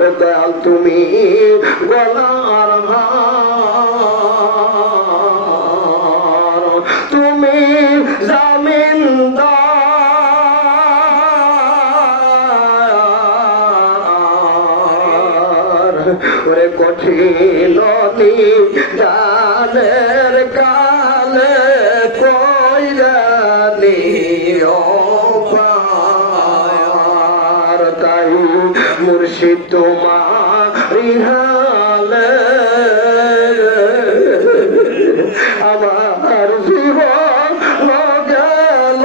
রে দয়াল তুমি গলার হার, তুমি জামিনদার, ওরে কঠিন জানের কালে কই জানি পার, তাই মুর্শিদ তোমারি হালে আমার জীবন গেল,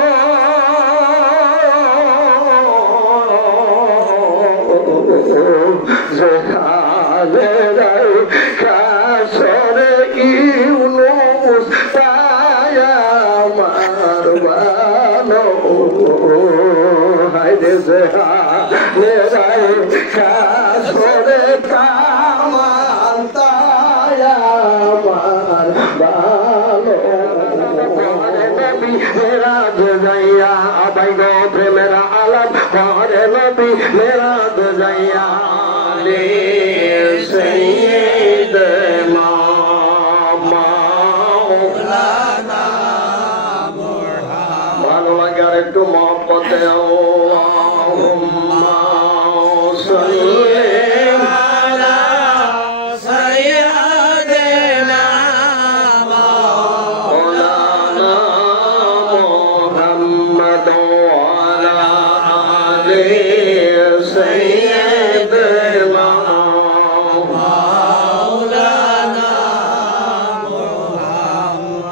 যেখানে কাশরে ইউনুস তাই আমার ভালো, হায়রে যেখানে কাশরে কামাল তাই আমার ভালো। মেরা যাইয়া আবাই গো প্রেমেরা আলাপ হরে নবী মেরা যাইয়া রে সৈয়দনা মাওলানা মুহাম্মদ। ভালো লাগে আর একটু মহব্বতে আল্লাহুম্মা সাল্লি আলা সাইয়্যিদিনা মাওলানা মুহাম্মদ ওয়া আলা আলি সাইয়্যিদিনা মাওলানা মুহাম্মদ।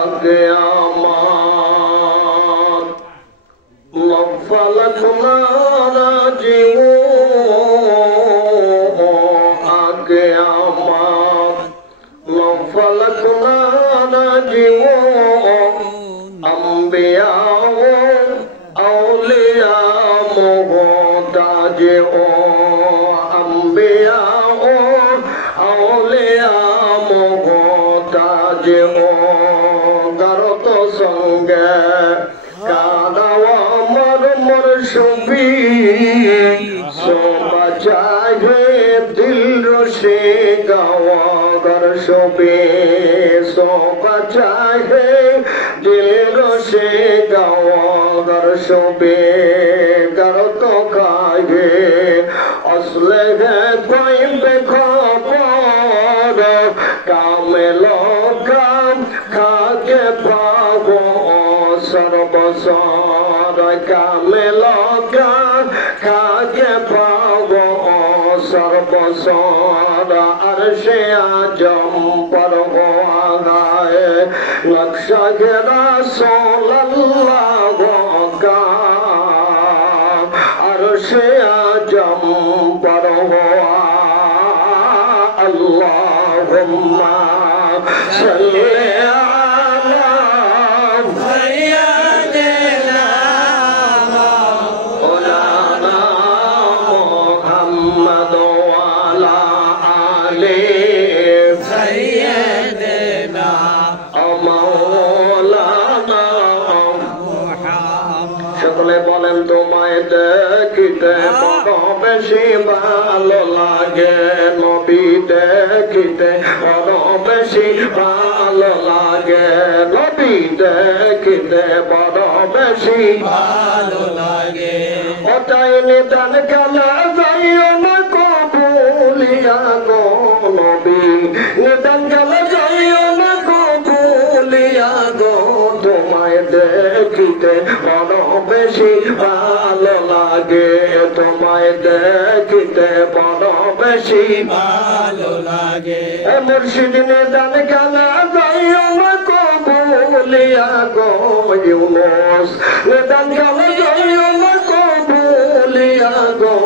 আগে আমার লফলক নারাজিও, আগে আমার লফলক নারাজিও, আম্বিয়া আউলিয়া মুহতাজ ও, আম্বিয়া আউলিয়া মুহতাজ ও, গারত সঙ্গে কাদাওয়া মর মর সুবি সোবা চাহে দিল রশে গাওয়া গর সুবি সোবা চাহে দিল রশে গাওয়া গর সুবি গরত কাহে আসলে হে কোই বেখবর কামেল কাম খাকে পাবো সর্বসর, কামেল কাম খাকে পাবো সর্বসর, আরশে আজম পর গায়ে নকশা ঘেরা রাসূলুল্লাহ কা, আরশে আজম পর আল্লাহুম্মা সাল্লি আলা সাইয়্যিদিনা মাওলানা মুহাম্মদ ওয়া আলা আলি সাইয়্যিদিনা মাওলানা মুহাম্মদ। সকলে বলেন তোমায় দেখিতে বড় বেশি ভালো লাগে, নবী দেখিতে বড় বেশি ভালো লাগে, নবী দেখিতে বড় বেশি ভালো লাগে। ওটাই নিদান গেলে যাইও না কবুলিয়া গো নবী, নিদান গেলে যাইও না কবুলিয়া গো, তোমায় দেখিতে বড় বেশি ভালো লাগে, তোমায় দেখিতে বড় বেশি ভালো লাগে। মুর্শিদ নিদান গেলে যাইও না কবুলিয়া গো ইউনুস, নিদান গেলে যাইও না কবুলিয়া গো,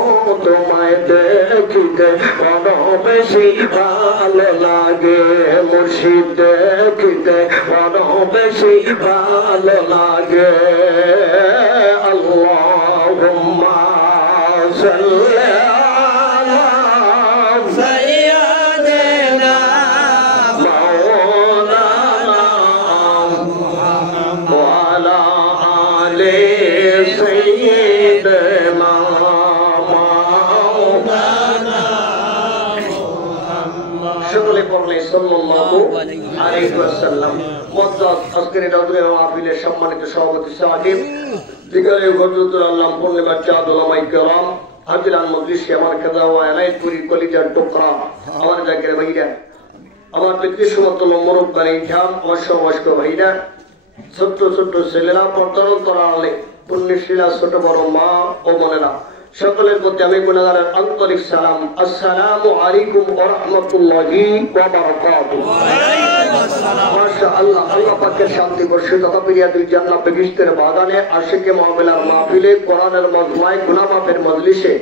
তোমায় দেখিতে বড় বেশি ভালো লাগে, মুর্শিদ দেখিতে বড় বেশি ভালো লাগে। আল্লাহুম্মা সাল্লি আলা সাইয়্যিদিনা মাওলানা মুহাম্মদ ওয়া আলা আলি সাইয়্যিদিনা মাওলানা সাল্লাল্লাহু আলাইহি ওয়াসাল্লাম। মুআজ্জাজ আজকের নজরে মাহফিলের সম্মানিত সভাপতি সাহেব, দিগারে গজুতুল আল্লাহ পূর্ণিমা চাঁদ ওলামায়ে কেরাম, হাজিরান মজলিসে আমার কাজা ওয়া এনায়েতপুরি কলিজার টুকরা, আমার জাকির ভাইরা, আমার পিতৃ সমতুল্য মুরব্বী ইকরাম, আমার সমবয়স্ক ভাইরা, ছোট্ট ছোট্ট ছেলেরা, পর্দার অন্তরালে পুণ্যশীলা ছোট বড় মা ও বোনেরা, সকলের প্রতি আমি গুণগানের আন্তরিক সালাম। আসসালামু আলাইকুম ওয়া রাহমাতুল্লাহি ওয়া বারাকাতুহু। মাশাআল্লাহ, আল্লাহ পাকের শান্তি বর্ষিত কাপিরিয়াতুল জান্নাত বেহেশতের বাগানে, আশিকে মাহফিলের মাহফিলে, কোরআনের মজমায়, গুনাহ মাফের মজলিসে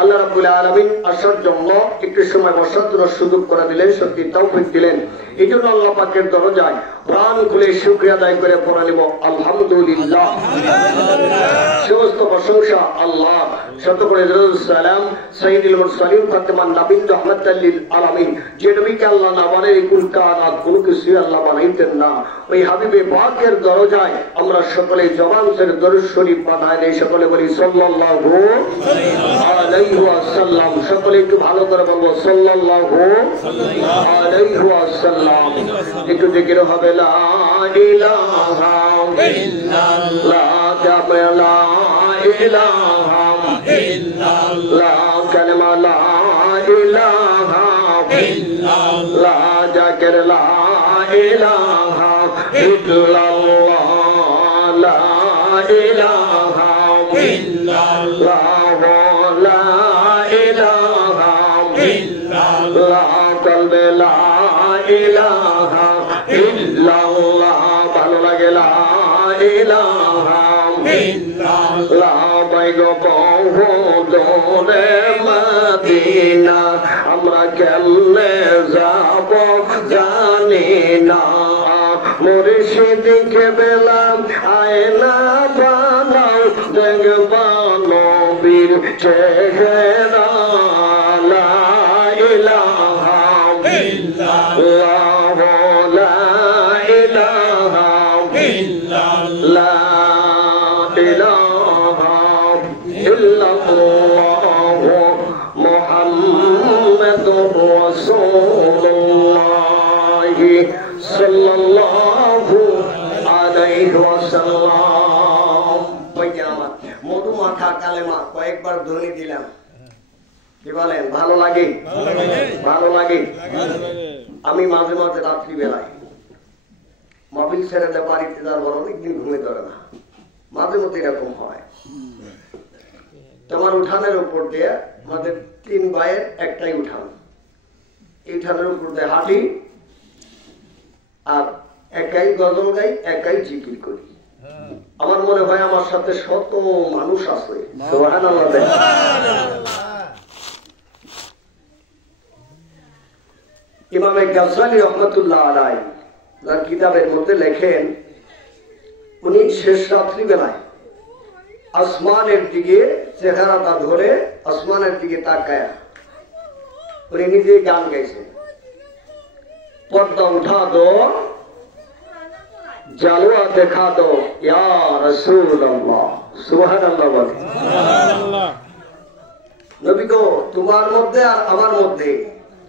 আল্লাহ রাব্বুল আলামিন আসার জন্য একটু সময় বসার জন্য সুযোগ করে দিলেন, সত্যি তৌফিক দিলেন। এই জন্য আল্লাহ পাকের দরজায় প্রাণ খুলে শুকরিয়া আদায় করে পড়া নিব আলহামদুলিল্লাহ। সমস্ত প্রশংসা আল্লাহ, শত করে সালাম সাইয়্যিদুল মুরসালিন ফাতেমান নবীন রাহমাতাল লিল আলামিন, যে নবীকে আল্লাহ না বানায় কুল কায়নাত কোনো কিছু আল্লাহ বানাইতেন না, ওই হাবিবে পাকের দরজায় আমরা সকলে জবান থেকে দরুদ শরীফ পাঠাই দেই, সকলে বলি সাল্লাল্লাহু আলাইহি ওয়াসাল্লাম। সকলে একটু ভালো করে বলবো সাল্লাল্লাহু আলাইহি ওয়াসাল্লাম। একটু জিকির হবে লা ইলাহা ইল্লাল্লাহ, লা ইলাহা ইল্লাল্লাহ, কালেমা লা ইলাহা ইল্লাল্লাহ, জাকির লা ইলাহা ইল্লাল্লাহ, লা ইলাহা ইল্লাল্লাহ, লা ইলাহা ইল্লাল্লাহ, কলবে লা ইলাহা ইল্লাল্লাহ, ভালো লাগে লা ইলাহা ইল্লাল্লাহ। বাইগো বহু দূরে মদিনা, আমরা কেমনে যাব জানি না, মুর্শিদকে বেলাম আয়না বানাও, দেখবা নবীর চেহারা, লা ইলাহা ইল্লাল্লাহ, লা ইলাহা ইল্লাল্লাহ, মুহাম্মাদুর রাসূলুল্লাহ সাল্লাল্লাহু আলাইহি ওয়াসাল্লাম। মধু মাখা কালেমা কয়েকবার ধ্বনি দিলাম, কি বলেন? ভালো লাগে? ভালো লাগে। আমি মাঝে মাঝে রাত্রি বেলায় মাহফিল ছেড়ে বাড়িতে যাওয়ার অনেকদিন ঘুমে ধরে না, মাঝে মধ্যে এরকম হয়। তোমার উঠানের উপর দিয়ে আমাদের 3 ভাইয়ের একটাই উঠান, এই উঠানের উপর দিয়ে হাঁটি আর একাই গজল গাই, একাই জিকির করি। আমার মনে হয় আমার সাথে শত মানুষ আছে। সুবহানাল্লাহ। ইমামে গাজ্জালি রাহমাতুল্লাহ আলাইহি তার কিতাবের মধ্যে লেখেন, উনি শেষ রাত্রি বেলায় আসমানের দিকে চেহারাটা ধরে আসমানের দিকে তাকায়া উনি নিজে গান গাইছেন, পর্দা উঠা দো, জালওয়া দেখা দো ইয়া রাসূলুল্লাহ। সুবহানাল্লাহ। বলে নবী গো, তোমার মধ্যে আর আমার মধ্যে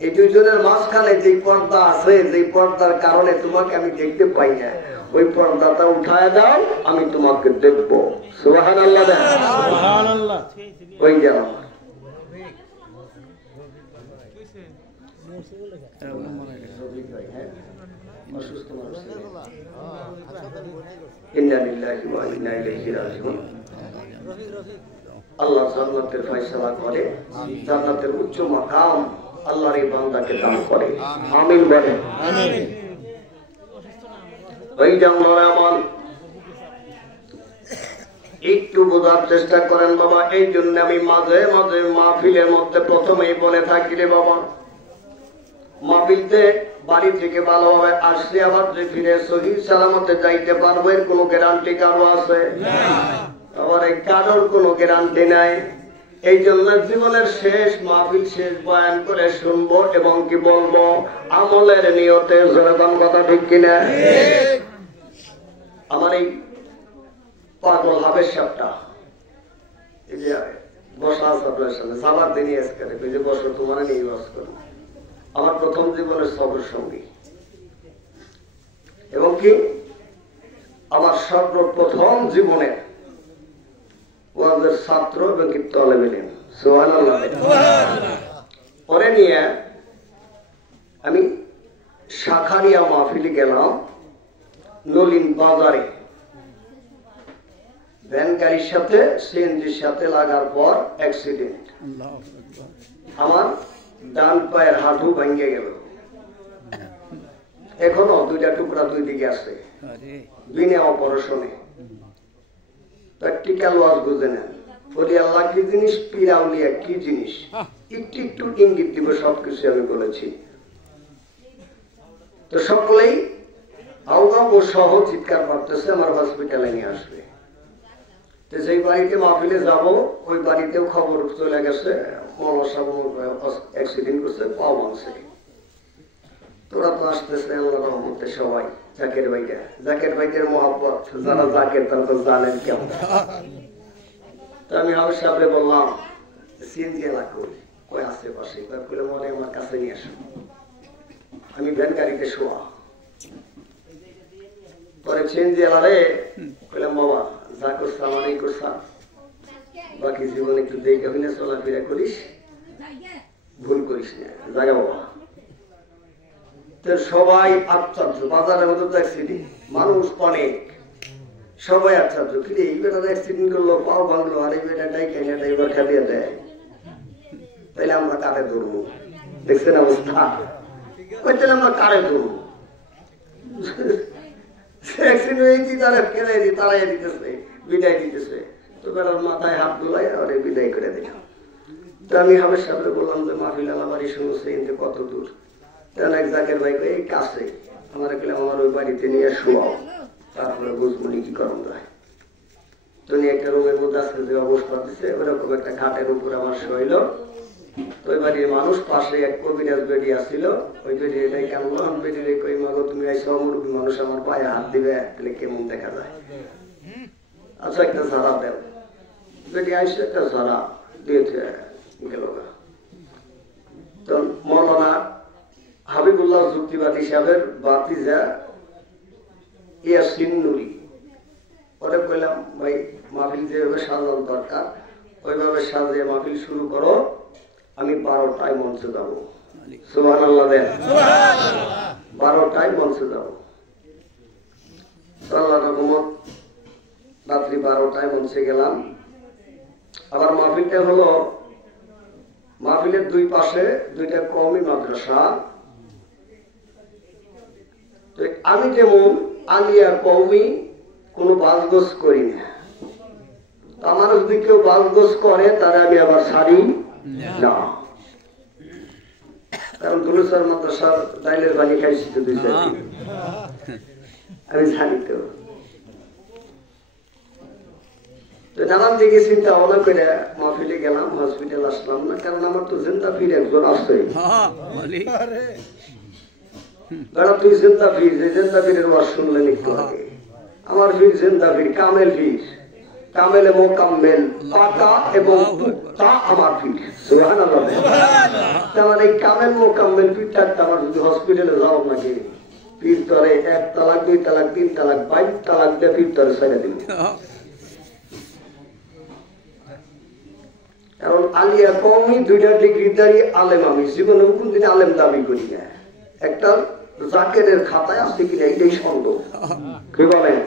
এই দুজনের মাঝখানে যে পর্দা আছে, যে পর্দার কারণে তোমাকে আমি দেখতে পাই না, ওই পর্দাটা উঠায় দাও, আমি তোমাকে দেখবো। সুবহানাল্লাহ। সুবহানাল্লাহ। ওই যাও আল্লাহ জান্নাতের ফয়সালা করে, জান্নাতের উচ্চ মাকাম আল্লাহর এই বান্দাকে দান করে। আমিন বলে। ওই জান্নাত আমার একটু বোঝার চেষ্টা করেন বাবা। এই জন্য আমি মাঝে মাঝে মাহফিলের মধ্যে প্রথমেই বলে থাকি রে বাবা, মাহফিলতে বাড়ি থেকে ভালোভাবে আসলে আবার যে ফিরে সহি সালামতে যাইতে পারবো এর কোনো গ্যারান্টি কারো আছে? আবার এই কারোর কোনো গ্যারান্টি নাই। এই জন্য জীবনের শেষ মাহফিল শেষ বয়ান করে শুনবো এবং কি বলবো আমলের নিয়তে। যেরকম কথা ঠিক কিনা? আমার এই পাগল হাবের সাপটা এই যে বসা আছে আপনার সামনে, সালাদ দিনই আজকে যে বসো তোমার নিয়ে বাস করো। আমার প্রথম জীবনের সফর সঙ্গী এবং কি আমার সর্বপ্রথম জীবনের ওয়াজের ছাত্র এবং কি তালেবে ইলম। সুবহানাল্লাহ। পরে নিয়ে আমি শাখারিয়া মাহফিলে গেলাম নলিন বাজারে, ভ্যান গাড়ির সাথে সিএনজির সাথে লাগার পর অ্যাক্সিডেন্ট, আমার ডান পায়ের হাঁটু ভেঙে গেল, এখনো দুইটা টুকরা দুই দিকে আছে, বিনা অপারেশনে। প্র্যাকটিক্যাল ওয়াজ বুঝে নেন, বলি আল্লাহ কি জিনিস, পীরাউলিয়া কি জিনিস, একটু একটু ইঙ্গিত দিব, সবকিছু আমি বলেছি। তো সকলেই আওগাও ও সহ চিৎকার করতেছে আমার হসপিটালে নিয়ে আসবে। তো যেই বাড়িতে মাহফিলে যাব ওই বাড়িতেও খবর চলে গেছে অ্যাক্সিডেন্ট করছে, পাও ভাঙছে। তোরা তো আসতেছে আল্লাহ রহমতে সবাই, জাকের ভাইরা, জাকের ভাইদের মহব্বত, যারা জাকের তারা তো জানেন কেমন। তো আমি হাউস সাহেবরে বললাম সিএনজি এলাকা কই আশেপাশে, কইলে মনে আমার কাছে নিয়ে আসো, আমি ভ্যান গাড়িতে শোয়া। পরে সিএনজি এলারে কইলাম বাবা যা করছা আমারই করছা, বাকি জীবন একটু দেখে হইলে চলাফেরা করিস, ভুল করিস না, জায়গা বাবা। সবাই আশ্চর্য, বাজারের মধ্যে অ্যাক্সিডেন্ট, মানুষ অনেক, সবাই আশ্চর্য, কিন্তু এই বেটা অ্যাক্সিডেন্ট করলো, পাও ভাঙলো, আর এই বেটা ডাইকে না ড্রাইভার খালিয়ে দেয়, তাইলে আমরা কারে ধরবো? দেখছেন অবস্থা, তাহলে আমরা কারে ধরবো? অ্যাক্সিডেন্ট হয়েছি তারা ফেলাই দিয়ে তারাই দিতেছে, বিদায় দিতেছে। তো বেলার মাথায় হাত দোলাই আর বিদায় করে দিলাম। তো আমি হাবের সাহেবরে বললাম যে মাহফিল আলা বাড়ি শুনছে কিন্তু কত দূর? এক জাকের ভাই এই কাছে, আমার গেলাম আমার ওই বাড়িতে নিয়ে শোয়াও, তারপরে বুঝবুনি কি করম যায়। তো নিয়ে একটা রুমের মধ্যে আজকে যে অবস্থা দিচ্ছে ওরকম একটা ঘাটের উপর আমার শৈল। তো ওই বাড়ির মানুষ পাশে এক কবিরাজ বেডি আসছিল, ওই বেডি এটাই কেমন বেডি রে কই মাগো তুমি আইসো মুরব্বী মানুষ আমার পায়ে হাত দিবে, তাহলে কেমন দেখা যায়, আচ্ছা একটা ঝাড়া দেব। বেডি আইসে একটা ঝাড়া দিয়েছে গেল। তো মৌলানা হাবিবুল্লাহ যুক্তিবাদী সাহেবের বাতিজা ইয়াসিন নুরি, পরে কইলাম ভাই মাহফিল যেভাবে সাজানো দরকার ওইভাবে সাজিয়ে মাহফিল শুরু করো, আমি 12টায় মঞ্চে যাবো। সুবহানাল্লাহ দেন, 12টায় মঞ্চে যাবো। আল্লাহর রহমত রাত্রি 12টায় মঞ্চে গেলাম। আবার মাহফিলটা হলো মাহফিলের দুই পাশে দুইটা কওমি মাদ্রাসা। আমি যেমন আলিয়া কওমি কোনো বাজগোজ করি না, আমার যদি কেউ বাজগোজ করে তারা আমি আবার ছাড়ি না, কারণ দুলুসার মাদ্রাসার ডাইলের বানি খাইছি তো দুই চারদিন, আমি ছাড়ি তো। নানান দিকে চিন্তা ভাবনা করে মাহফিলে গেলাম, হসপিটাল আসলাম না, কারণ আমার তো জিন্দা ফির একজন আছে। তুই জিন্দা ফির, যে জিন্দা ফিরের ওয়াজ শুনলেন একটু আগে, আমার ফির জিন্দা ফির, কামেল ফির, কামেলে মোকাম্মেল, পাকা এবং তা আমার ফির। সুবহানাল্লাহ। তার এই কামেল মোকাম্মেল ফিরটা আমার যদি হসপিটালে যাও নাকি ফির তরে 1 তালাক 2 তালাক 3 তালাক 22 তালাক দিয়ে ফির তরে ছেড়ে দিল। কারণ আলিয়া কওমি 2টা ডিগ্রিধারী আলেম, আমি জীবনে কোনদিন আলেম দাবি করি না। একটা জাকেরের খাতায় আছে কিনা এটাই সন্দেহ, কি বলেন?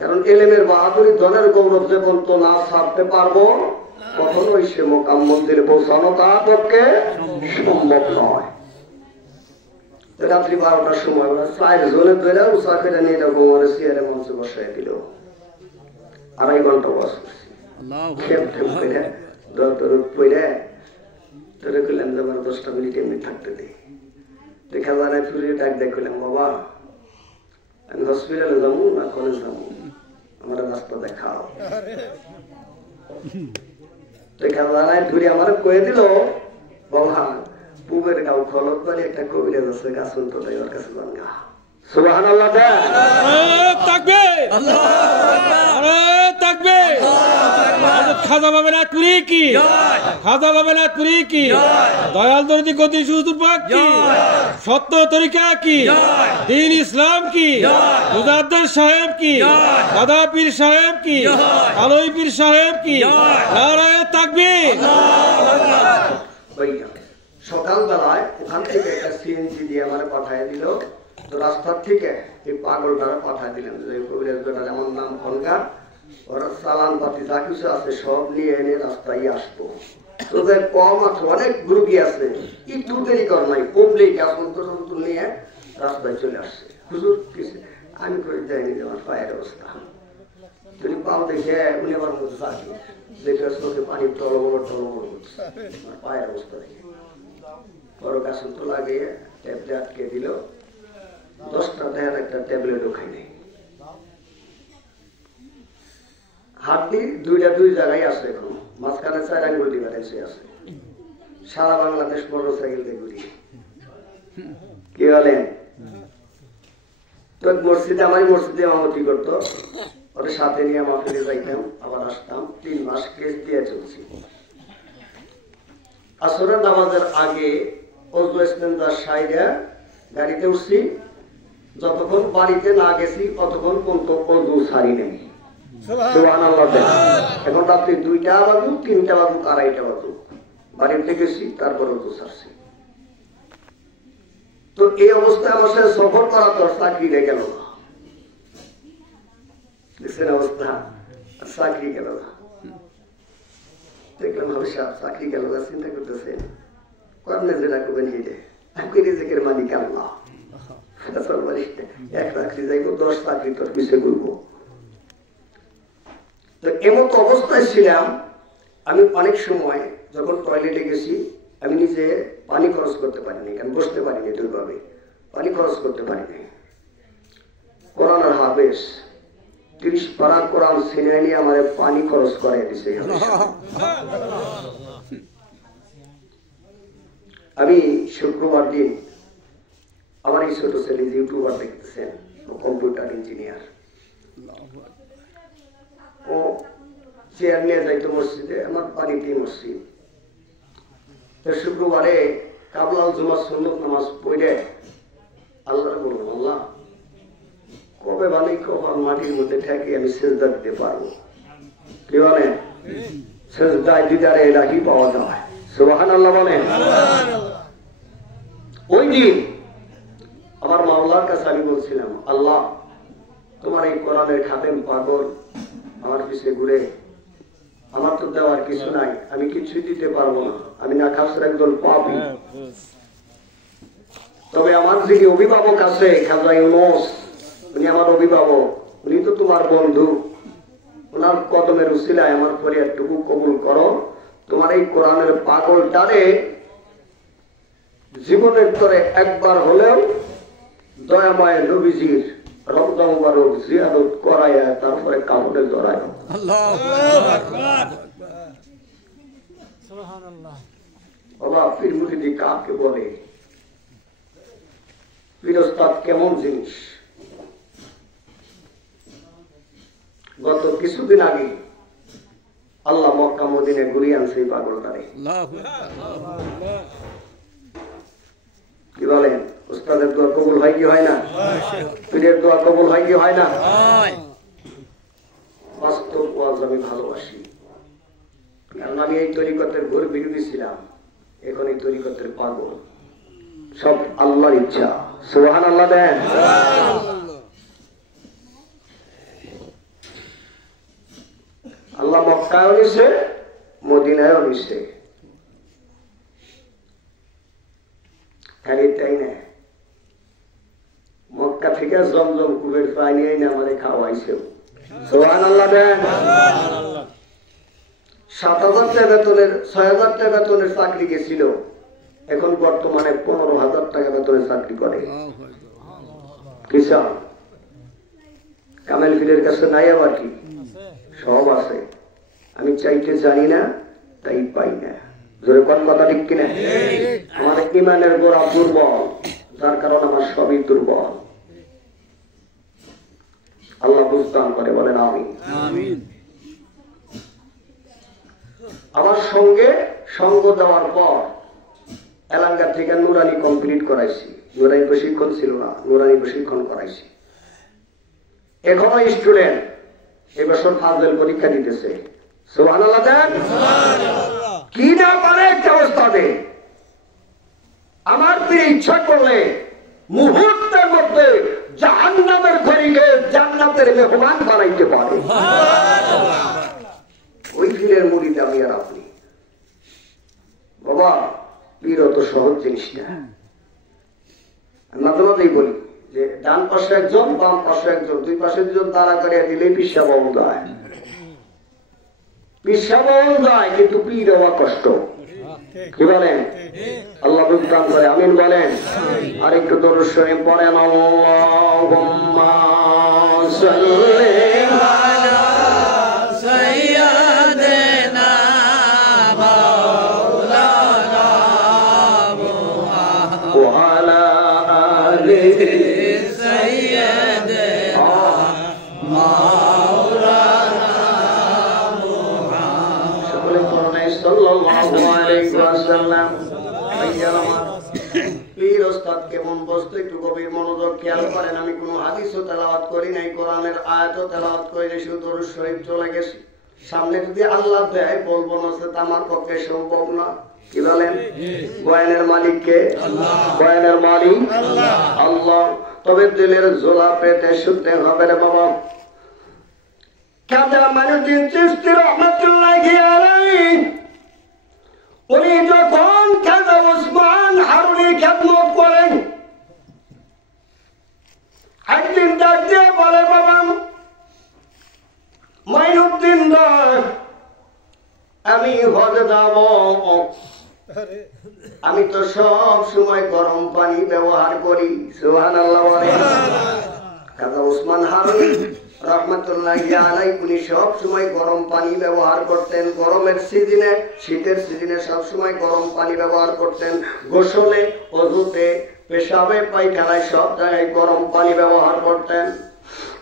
কারণ এলেমের বাহাদুরি ধনের গৌরব যে বলতো না ছাড়তে পারবো, কখনোই সে মোকাম মন্দিরে পৌঁছানো তার পক্ষে সম্ভব নয়। রাত্রি 12টার সময় ওরা 4 জনে ধরে উষা করে নিয়ে এরকম আমার চেয়ারে মঞ্চে বসাই দিল। 2.5 ঘন্টা বস করছি, খেপ খেপ করে দরদ পড়ে ধরে করলাম যে আমার 10টা মিনিট এমনি থাকতে দিই। দেখা যায় না ফিরে ডাক দেখলাম বাবা আমি হসপিটালে যাবো না কলেজ যাবো, আমার রাস্তা দেখাও। দেখা যায় না ঘুরে আমার কয়ে দিল বাবা পুবের গাঁও খলক বাড়ি একটা কবিরাজ আছে, গাছুন তো তাই ওর কাছে যান গা। সুবহানাল্লাহ। তাকবীর, আল্লাহু আকবার, নারে তাকবীর। খাজা বাবেনাথপুরি কি, খাজা বাবেনাথপুরি কি, দয়াল দরদি গতি সুদূর পাক কি, সত্য তরিকা কি, দ্বীন ইসলাম কি, মুজাদ্দেদ সাহেব কি, দাদা পীর সাহেব কি, আলোই পীর সাহেব কি, নারায়ে তাকবীর। সকালবেলায় ওখান থেকে একটা সিএনজি দিয়ে আমার পাঠিয়ে দিল, তো রাস্তার থেকে এই পাগলটারা পাঠিয়ে দিলেন যে যেমন নাম খনকা, ওরা চালান পাতি যা কিছু আছে সব নিয়ে এনে রাস্তায় আসবো। তোদের কম আছে, অনেক গ্রুপই আছে, একটু দেরি কর নাই, পাবলিক এখন নিয়ে রাস্তায় চলে আসছে। হুজুর কিছু আমি করে যাইনি, আমার পায়ের অবস্থা তুমি পাও দেখে উনি আমার মধ্যে থাকি দেখে চোখে পানি টলমল করছে, আমার পায়ের অবস্থা দেখে বড় কাছে তো লাগিয়ে ট্যাবলেট আটকে দিল। 10টা দেয়ার একটা ট্যাবলেটও খাই নাই। হাড্ডি দুইটা দুই জায়গায় আছে, এখন মাঝখানে 4 আঙ্গুল ডিফারেন্সে আছে। সারা বাংলাদেশ মোটরসাইকেল দিয়ে ঘুরি, কি বলেন? তো মসজিদে, আমার মসজিদে ইমামতি করতো, ওদের সাথে নিয়ে মাহফিলে যাইতাম, আবার আসতাম। 3 মাস কেস দিয়ে চলছি। আসরের নামাজের আগে ওযু ইস্তেঞ্জার সাইডে গাড়িতে উঠছি, যতক্ষণ বাড়িতে না গেছি ততক্ষণ পর্যন্ত ওযু ছাড়ি নেই। সুবহানাল্লাহ। এখন রাত্রি 2টা বাজুক, 3টা বাজুক, 2:30টা বাজুক, বাড়িতে গেছি, তারপর ওযু ছাড়ছি। তো এই অবস্থায় আমার সাথে সফর করা তো চাকরি রে গেল না, দেখছেন অবস্থা, চাকরি গেল না। দেখলাম হাবশা চাকরি গেল না, চিন্তা করতেছেন কর্মে যেটা করবেন হেঁটে আমি রিজিকের মালিক আল্লাহ, এক চাকরি যাইব, 10 চাকরি তোর পিছিয়ে ঘুরবো। তো এমতো অবস্থায় ছিলাম আমি। অনেক সময় যখন টয়লেটে গেছি, আমি নিজে পানি খরচ করতে পারিনি, কারণ বসতে পারিনি, দুইভাবে পানি খরচ করতে পারিনি। কোরআনের হাফেজ 30 পারা কোরআন সিনাই নিয়ে আমার পানি খরচ করে দিছে। আমি শুক্রবার দিন আমার এই ছোট ছেলে ইউটিউবার দেখতেছেন, কম্পিউটার ইঞ্জিনিয়ার, ও চেয়ার নিয়ে যাইতো মসজিদে, আমার বাড়িতেই মসজিদ। তো শুক্রবারে কাবলাল জুমার সুন্নত নামাজ পড়ে আল্লাহ বললাম, আল্লাহ কবে বালি কখন মাটির মধ্যে ঠেকে আমি সেজদা দিতে পারবো? কি বলে? সেজদায় দিদারে ইলাহি পাওয়া যায়। সুবহানাল্লাহ বলেন। ওই দিন আমার মাওলার কাছে আমি বলছিলাম, আল্লাহ তোমার এই কোরআনের খাদেম পাগল আমার পিছিয়ে ঘুরে, আমার তো দেওয়ার কিছু নাই, আমি কিছুই দিতে পারবো না, আমি না খাসের একজন পাপী। তবে আমার যিনি অভিভাবক আছে খাজা ইউনুস, উনি আমার অভিভাবক, উনি তো তোমার বন্ধু, ওনার কদমের উসিলায় আমার ফরিয়াদটুকু কবুল করো। তোমার এই কোরআনের পাগলটারে জীবনের তরে একবার হলেও দয়াময় নবীজির রওজা মুবারক জিয়ারত করায়া তারপরে কাফনে জড়ায়। আল্লাহু আকবার। সুবহানাল্লাহ। বাবা পীর মুরিদি কাকে বলে? পীর ওস্তাদ কেমন জিনিস? গত কিছুদিন আগে আল্লাহ মক্কা মদিনায় ঘুরিয়ে আনছে এই পাগলটারে। কি বলেন? উস্তাদের দোয়া কবুল হয় কি হয় না? পীরের দোয়া কবুল হয় কি হয় না? বাস্তব ওয়াজ আমি ভালোবাসি, কারণ আমি এই তরিকতের ঘোর বিরোধী ছিলাম, এখন এই তরিকতের পাগল। সব আল্লাহর ইচ্ছা। সুবহানাল্লাহ দেন। আল্লাহ মক্কায়ও নিছে, মদিনায়ও নিছে। খালি তাই না, মক্কা থেকে জমজম কুবের পানি এনে আমাদের খাওয়াইছে। সুবহানাল্লাহ দেন। 7,000 টাকা বেতনের, 6,000 টাকা বেতনের চাকরি গেছিল, এখন বর্তমানে 15,000 টাকা বেতনের চাকরি করে। কিসান কামেল পীরের কাছে নাই, আবার কি সব আছে। আমি চাইতে জানি না, তাই পাই না। জোরে কোন কথা ঠিক কিনা? আমার ইমানের গোড়া দুর্বল, যার কারণে আমার সবই দুর্বল। আল্লাহ বুঝদান করে, বলেন আমিন। আমার সঙ্গে সঙ্গ দেওয়ার পর এলাকার থেকে নুরানি কমপ্লিট করাইছি। নুরানি প্রশিক্ষণ ছিল না, নুরানি প্রশিক্ষণ করাইছি। এখনো স্টুডেন্ট এবছর ফাজল পরীক্ষা দিতেছে। সুবহানাল্লাহ দেন। কি না পারে একটা অবস্থাতে আমার পীর ইচ্ছা করলে মুহূর্তের মধ্যে জাহান্নামের ঘড়িকে জান্নাতের মেহমান বানাইতে পারে। ওই পীরের মুরিদ আমি আর আপনি। বাবা পীর অত সহজ জিনিস না। মাঝে মাঝেই বলি যে ডান পাশে একজন, বাম পাশে একজন, দুই পাশে দুজন দাঁড়া করিয়া দিলে পিসা বন্ধ হয়, পিসা বন্ধ হয়, কিন্তু পীর হওয়া কষ্ট। কি বলেন? আল্লাহ বুঝতাম করে আমিন বলেন। আর একটু দরুদ শরীফ পড়েন। আল্লাহুম্মা সাল্লি আলা সাইয়্যিদিনা মাওলানা মুহাম্মদ ওয়া আলা আলি সাইয়্যিদিনা মাওলানা মুহাম্মদ। সকলে পড়েন সাল্লাল্লাহু আলাইহি ওয়াসাল্লাম। পীর ওস্তাদ কেমন বসতো একটু গভীর মনোযোগ খেয়াল করেন। আমি কোনো হাদিসও তেলাওয়াত করি নাই, কোরআনের আয়াতও তেলাওয়াত করি নাই, শুধু দরুদ শরীফ চলে গেছি। সামনে যদি আল্লাহ দেয় বলবো, না সে আমার পক্ষে সম্ভব না। কি বলেন? বয়ানের মালিক কে? বয়ানের মালিক আল্লাহ। তবে দিলের জোলা পেতে শুনতে হবে রে বাবা। খাজা মাইনুদ্দিন চিশতি রাহমাতুল্লাহি আলাইহি উনি যখন খাজা ওসমান হারুনির খেদমত করেন, একদিন ডাক দিয়ে বলে, বাবা মাইনুদ্দিন দাস, আমি হজে যাব, আমি তো সব সময় গরম পানি ব্যবহার করি। সুবহানাল্লাহ বলেন। খাজা ওসমান হারুনি রাহমাতুল্লাহি আলাইহি উনি সব সময় গরম পানি ব্যবহার করতেন। গরমের সিজনে, শীতের সিজনে সব সময় গরম পানি ব্যবহার করতেন। গোসলে, ওযুতে, পেশাবে, পায়খানায় সব জায়গায় গরম পানি ব্যবহার করতেন।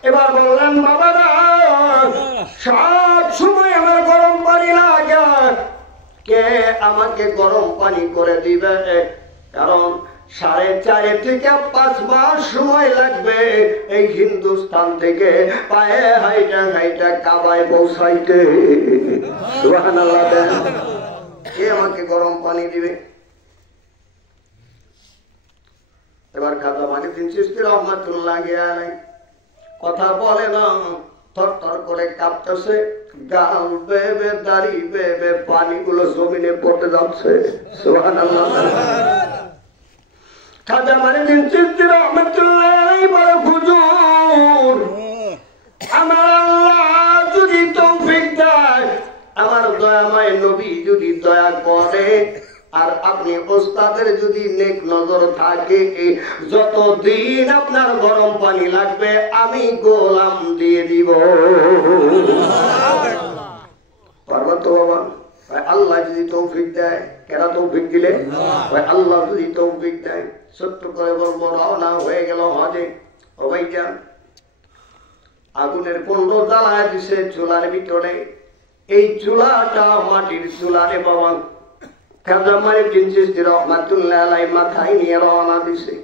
এবার বললেন, বাবারা সব সময় আমার গরম পানি লাগে, কে আমাকে গরম পানি করে দিবে? কারণ 4.5 থেকে 5 মাস সময় লাগবে এই হিন্দুস্তান থেকে পায়ে হাইটা হাইটা কাবায় পৌঁছাইতে। সুবহানাল্লাহ দেন। কে আমাকে গরম পানি দিবে? এবার খাজা মাইনুদ্দিন চিশতি রাহমাতুল্লাহি আলাইহি কথা বলে না, থরথর করে কাঁপতেছে, গাল বেবে, দাড়ি বেবে, পানিগুলো জমিনে পড়তে যাচ্ছে। সুবহানাল্লাহ। খাজা মাইনুদ্দিন চিশতি রাহমাতুল্লাহি আলাইহি বলে, হুজুর আমার আল্লাহ যদি তৌফিক দেয়, আমার দয়াময় নবী যদি দয়া করে, আর আপনি ওস্তাদের যদি নেক নজর থাকে, যতদিন আপনার গরম পানি লাগবে আমি গোলাম দিয়ে দিব। পারবা তো বাবা? আল্লাহ যদি তৌফিক দেয়। কেন তৌফিক দিলে? আল্লাহ যদি তৌফিক দেয়। ছোট্ট করে বলবো, রওনা হয়ে গেল হজে। ও ভাইজান, আগুনের কুণ্ড জ্বালায় দিছে চুলার ভিতরে। এই চুলাটা মাটির চুলারে বাবা। খাজা মাইনুদ্দিন চিশতি রাহমাতুল্লাহি আলাইহি মাথায় নিয়ে রওনা দিছে।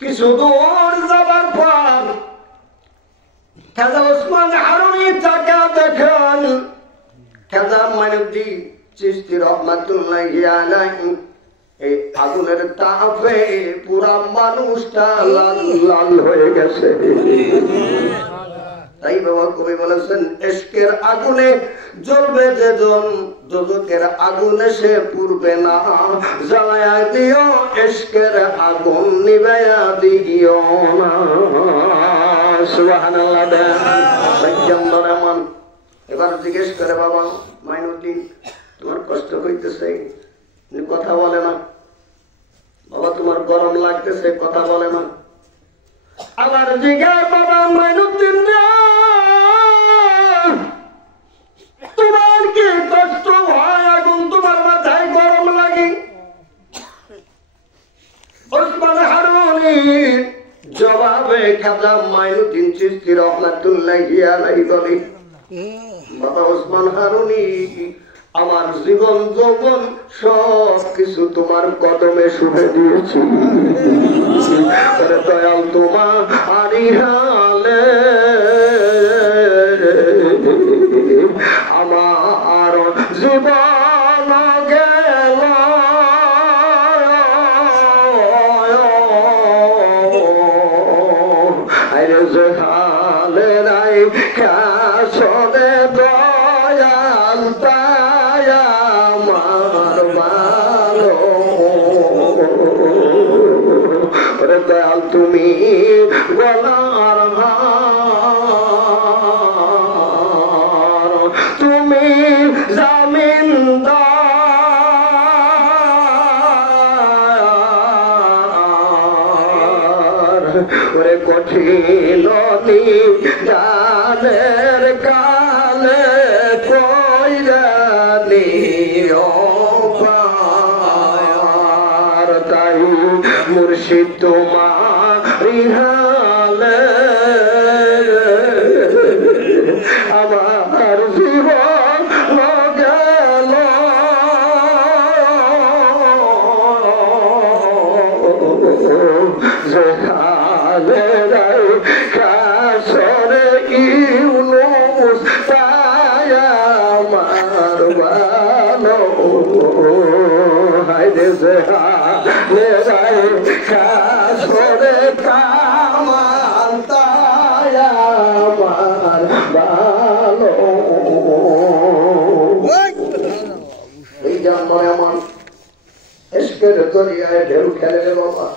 কিছু দূর যাবার পর খাজা ওসমান হারুনি তাকে দেখেন। খাজা মাইনুদ্দিন চিশতি রাহমাতুল্লাহি আলাইহি এই আগুনের তাপে পুরা মানুষটা লাল লাল হয়ে গেছে। তাই বাবা কবি বলেছেন, ইশকের আগুনে জ্বলবে যেজন, দোজখের আগুনে সে পুড়বে না। জ্বালায়া দিও ইশকের আগুন, নিভায়া দিও না। সুবহানাল্লাহ। এমন এবার জিজ্ঞেস করে, বাবা মাইনুদ্দিন তোমার কষ্ট হইতেছে, কথা বলে না। বাবা তোমার গরম লাগতেছে, কথা বলে না। আবার জিজ্ঞাসা, বাবা মাইনুদ্দিন তোমার কি কষ্ট হয়? আগুন তোমার মাথায় গরম লাগে? ওসমান হারুনি জবাবে খাজা মাইনুদ্দিন চিশতি রাহমাতুল্লাহি আলাইহি বলে, বাবা ওসমান হারুনি, আমার জীবন যৌবন সব কিছু তোমার কদমে শুভে দিয়েছি। দয়াল তোমার আড়িহালে আমার জীবন গেল, আরে যেখানে নাই কাশনে দয়াল তাই আমার ভালো। ওরে দয়াল তুমি গলার হার, তুমি জামিনদার, ওরে কঠিন জানের কালে কইরানি অপার, তাই মুর্শিদ তোমারি হালে আমার জীবন গেল, যেখানে নাই কাশরে ইউনুস তাই আমার ভালো। হায়রে যেখানে নাই কাশরে কামাল তাই আমার ভালো। এই জন্য এমন এসকের দরিয়ায় ঢেউ খেলে রে বাবা।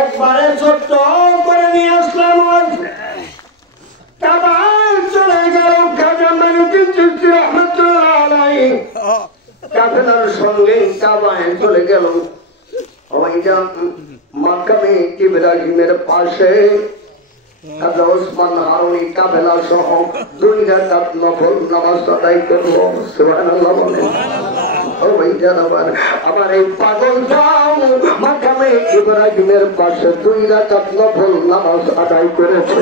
একবারে ছোট্ট করে নিয়ে আসলাম, কাবার চলে গেল খাজা মাইনুদ্দিন চিশতি রাহমাতুল্লাহ আলাইহি, কাফেলার সঙ্গে কাবায় চলে গেল। ওইটা মাকামে ইব্রাহিমের পাশে খাজা ওসমান হারুনি কাফেলা সহ 2 রাকাত নফল নামাজ আদায় করল। সুবহানাল্লাহ বলেন। আমার এই পাগল মাকামে ইব্রাহিমের পাশে 2 রাকাত নফল নামাজ আদায় করেছে।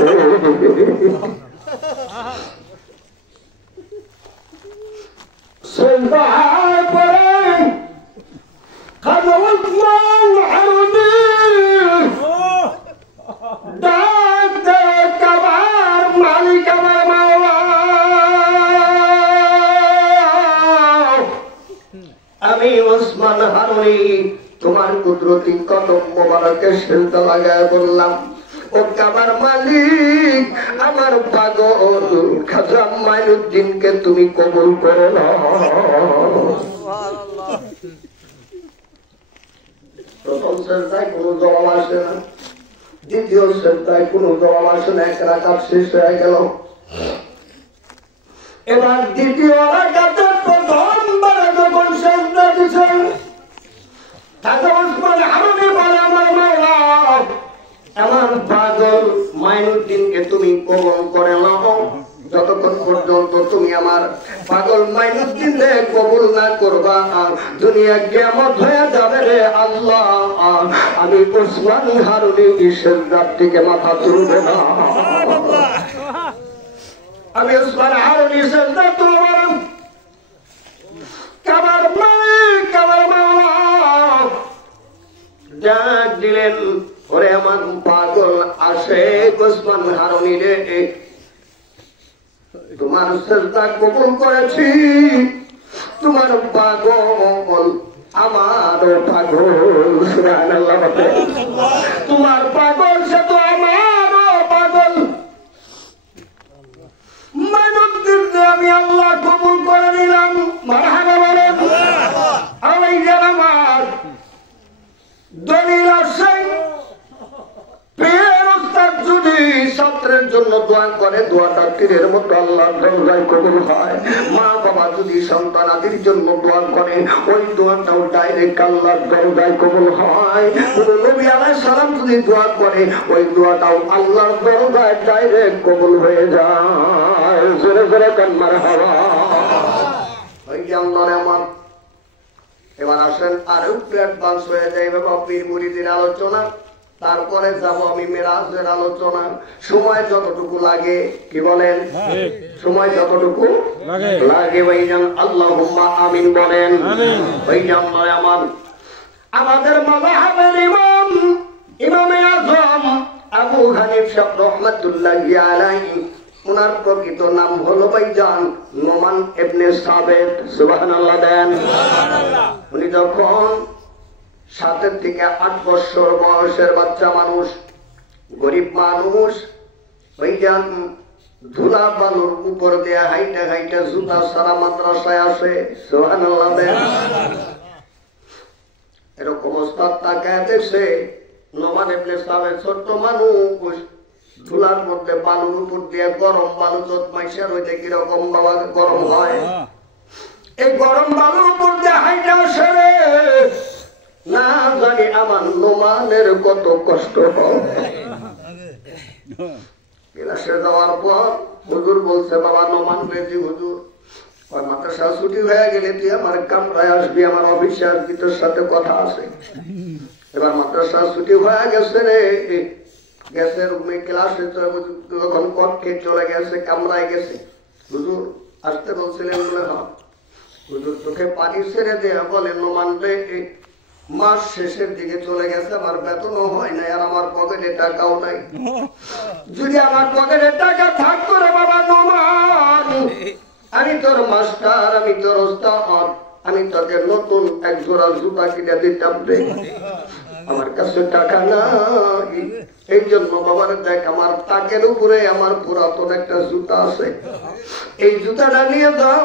সিজদায় পড়ে খাজা ওসমান হারুনি ডাক দেয়, কাবার মালিক আমার মাওলা, আমি ওসমান হারুনি তোমার কুদরতি কদম মোবারকে সিজদা লাগায় বললাম, ও কাবার মালিক, আমার পাগল খাজা মাইনুদ্দিনকে তুমি কবুল করে নাও। প্রথম সিজদায় কোনো জবাব আসে না, দ্বিতীয় সিজদায় কোনো জবাব আসে না, 1 রাকাত শেষ হয়ে গেল। এবার দ্বিতীয় রাকাতের প্রথমবার যখন সিজদা দিয়েছেন, খাজা ওসমান হারুনি বলে, আমার মাওলা, আমার পাগল মাইনুদ্দিনকে তুমি কবুল করে নাও। যতক্ষণ পর্যন্ত তুমি আমার পাগল মাইনুদ্দিনকে কবুল না করবা, দুনিয়া কিয়ামত হয়ে যাবে রে আল্লাহ। আমি ওসমান হারুনি সিজদার থেকে মাথা তুলব না, আমি ওসমান হারুনি সিজদা তুলব না। কাবার মালিক, কাবার মাওলা ডাক দিলেন, ওরে আমার পাগল আসে ওসমান হারুনি রে, তোমার সিজদা কবুল করেছি, তোমার পাগল আমারও পাগল। সুবহানাল্লাহ। তোমার পাগল সে তো আমারও পাগল। মাইনুদ্দিন আমি আল্লাহ কবুল করে নিলাম। মারহাবা বলেন। আমি আমার দলিল আছে, যদি ছাত্রের জন্য দোয়া করে, দোয়াটা তীরের মতো আল্লাহর দরজায় কবুল হয়। মা বাবা যদি সন্তানাদির জন্য দোয়া করে, ওই দোয়াটাও ডাইরেক্ট আল্লাহর দরজায় কবুল হয়। নবী আলাইহিস সালাম যদি দোয়া করে, ওই দোয়াটাও আল্লাহর দরজায় ডাইরেক্ট কবুল হয়ে যায়। জোরে জোরে কান মারহাবা। ওই যে আল্লাহর আমার। এবার আসেন আরো একটু অ্যাডভান্স হয়ে যায় বাবা পীর মুরিদের আলোচনা। তারপরে যাব আমি মেরাজের আলোচনা। সময় যতটুকু লাগে, কি বলেন, সময় যতটুকু লাগে ভাইজান আল্লাহুম্মা আমিন বলেন। ভাইজান নয় আমার, আমাদের মাযহাবের ইমাম, ইমামে আযম আবু হানিফা রাহমাতুল্লাহি আলাইহি, ওনার প্রকৃত নাম হলো ভাইজান নোমান ইবনে সাবিত। সুবহানাল্লাহ দেন। উনি যখন 7 থেকে 8 বছর বয়সের বাচ্চা মানুষ, গরিব মানুষ, ভাইজান ধুলা বালুর উপর দিয়ে হাইটা হাইটা জুতা সারা মাদ্রাসায় আসে। সুবহানাল্লাহ দেন। এরকম ওস্তাদ তাকায় দেখছে নোমান ইবনে সাবিত ছোট্ট মানুষ, ধুলার মধ্যে বালুর উপর দিয়ে গরম বালু চোট মাইশার হইতে কিরকম বাবা গরম হয়, এই গরম বালুর উপর দিয়ে হাইটা আসে। না জানি আমার নোমানের কত কষ্ট হয়। ক্লাসে যাওয়ার পর হুজুর বলছে, বাবা নোমান রেজি হুজুর, মাদ্রাসা ছুটি হয়ে গেলে তুই আমার কামরায় আসবি, আমার অফিসে আসবি, তোর সাথে কথা আছে। এবার মাদ্রাসা ছুটি হয়ে গেছে রে, গেছে রুমে, ক্লাসে যখন কক্ষে চলে গেছে, কামরায় গেছে, হুজুর আসতে বলছিলেন বলে হ্যাঁ। হুজুর চোখে পানি ছেড়ে দেয়া বলে, নোমান রে মাস শেষের দিকে চলে গেছে, আমার বেতনও হয় নাই, আর আমার পকেটে টাকাও নাই। যদি আমার পকেটে টাকা থাকতো রে বাবা নোমান, আমি তোর মাস্টার, আমি তোর ওস্তাদ, আমি তোকে নতুন এক জোড়া জুতা কিনে দিতাম রে। আমার কাছে টাকা নাই, এই জন্য বাবার দেখ আমার তাকের উপরে আমার পুরাতন একটা জুতা আছে, এই জুতাটা নিয়ে দাও,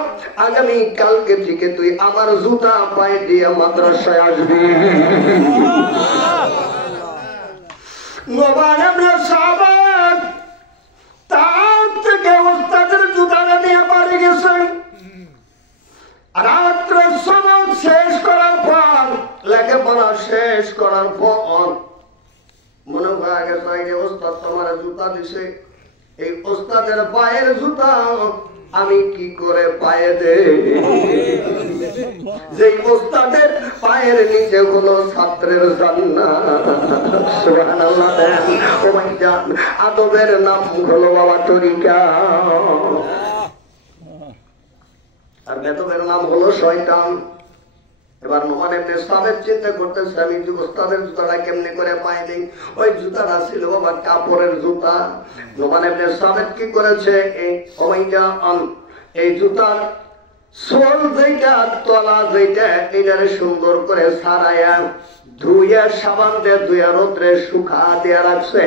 আগামী কালকে থেকে তুই আমার জুতা পায়ে দিয়ে মাদ্রাসায় আসবি। নোমান ইবনে সাবিত তার থেকে ওস্তাদের জুতাটা নিয়ে বাড়ি গেছেন। রাত্রে সবক শেষ করার পর, লেখাপড়া শেষ করার পর মনে হয়ে গেছে ওস্তাদ তোমার জুতা দিছে, এই ওস্তাদের পায়ের জুতা আমি কি করে পায়ে দে। যে ওস্তাদের পায়ের নিচে হলো ছাত্রের জান্নাত। সুবহানাল্লাহ। ও ভাইজান, আদবের নাম হলো বাবা তরিকা, আর বেদবের নাম হলো শয়তান। এবার নোমান ইবনে সাবিত চিন্তা করতেছে, আমি ওস্তাদের জুতাটা কেমনে করে পাই দিই। ওই জুতাটা ছিল বাবা কাপড়ের জুতা। নোমান ইবনে সাবিত কি করেছে, এই জুতার সোল যেটা, তলা যেটা, এটারে সুন্দর করে সারাইয়া ধুইয়া সাবান দিয়ে ধুইয়া রোদ্রে শুকা দিয়ে রাখছে।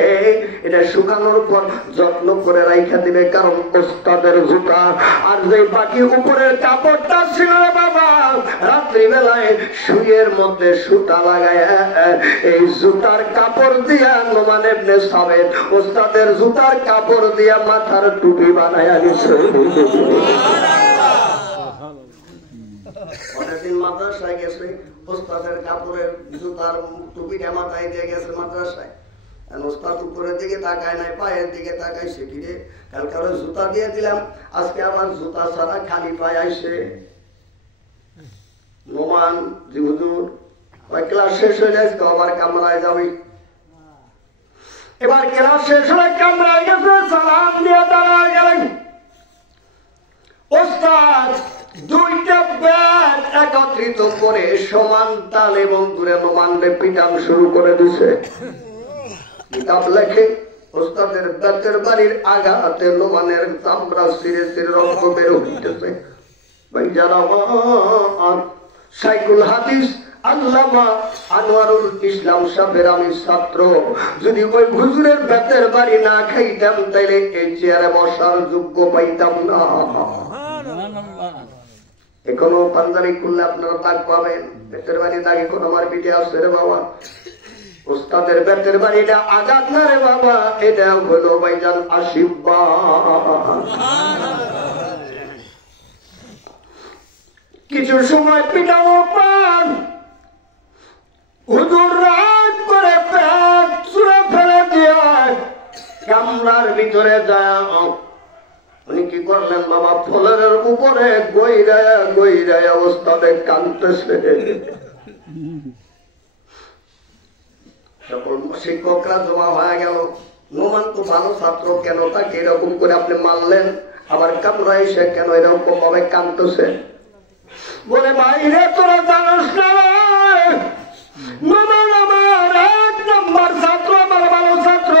এটা শুকানোর পর যত্ন করে রাইখা দিবে, কারণ ওস্তাদের জুতা। আর যে বাকি উপরের কাপড়টা ছিল বাবা, রাত্রি বেলায় শুয়ের মধ্যে সুতা লাগাইয়া এই জুতার কাপড় দিয়া নোমান ইবনে সাবিত ওস্তাদের জুতার কাপড় দিয়া মাথার টুপি বানাইয়া দিছে। অনেকদিন মাদ্রাসায় গেছে, ওস্তাদের কাপড়ের জুতার টুপিটা মাথায় দিয়ে গেছে মাদ্রাসায়। ওস্তাদ উপরের দিকে তাকায় নাই, পায়ের দিকে তাকাইছে, কিরে কালকে জুতা দিয়ে দিলাম, আজকে আবার জুতা ছাড়া খালি পায়ে আইছে। নোমান জি হুজুর, ওই ক্লাস শেষ হয়ে যায়, আবার কামরায় যাবি। এবার ক্লাস শেষ হয়ে কামরায় গেছে, সালাম দিয়ে দাঁড়ায় গেলেন। ওস্তাদ দুইটা ব্যাট একত্রিত করে সমান তাল এবং দূরে নোমানরে পিটান শুরু করে দিছে। কিতাব লেখে, ওস্তাদের ব্যাটের বাড়ির আঘাতে নোমানের চামড়া ছিঁড়ে ছিঁড়ে রক্ত বের হইতেছে। ভাই যারা শাইখুল হাদিস আল্লামা আনোয়ারুল ইসলাম সাহেবের আমি ছাত্র, যদি ওই হুজুরের ব্যাটের বাড়ি না খাইতাম তাইলে এই চেয়ারে বসার যোগ্য পাইতাম না। এখনো পাঞ্জাবি খুললে আপনারা দাগ পাবেন, বেতের বাড়ি দাগ এখন আমার পিঠে আসছে রে বাবা। ওস্তাদের বেতের বাড়িটা আঘাত না রে বাবা, এটা হলো ভাইজান আশীর্বাদ। কিছু সময় পিটানোর পর হুজুর রাগ করে পেট ছুঁড়ে ফেলে দিয়ে কামরার ভিতরে যায়। উনি কি করলেন বাবা, ফলের উপরে গইরায়া গইরায়া ওস্তাদে কাঁদতেছে। সকল শিক্ষকরা জমা হয়ে গেল। নোমান তো ভালো ছাত্র, কেন তাকে এরকম করে আপনি মারলেন? আবার কামরা এসে কেন এরকম ভাবে কাঁদতেছে? বলে বাইরে তোরা জানাস না, নোমান আমার এক নম্বর ছাত্র, আমার ভালো ছাত্র।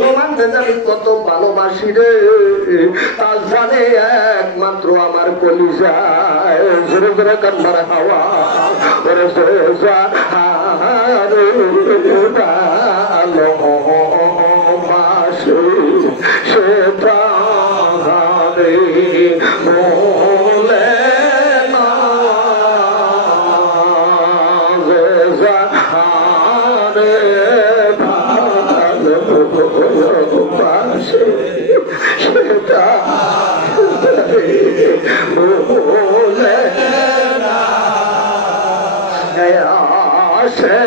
নোমান আমি কত ভালোবাসি রে, তা জানে একমাত্র আমার কলিজায়। জোরে জোরে কান্নার হাওয়া ওরে ভালোবাসে সেটা বলে না ভালোবাসে সেটা বলে না সেটা বলে না সেটা বলে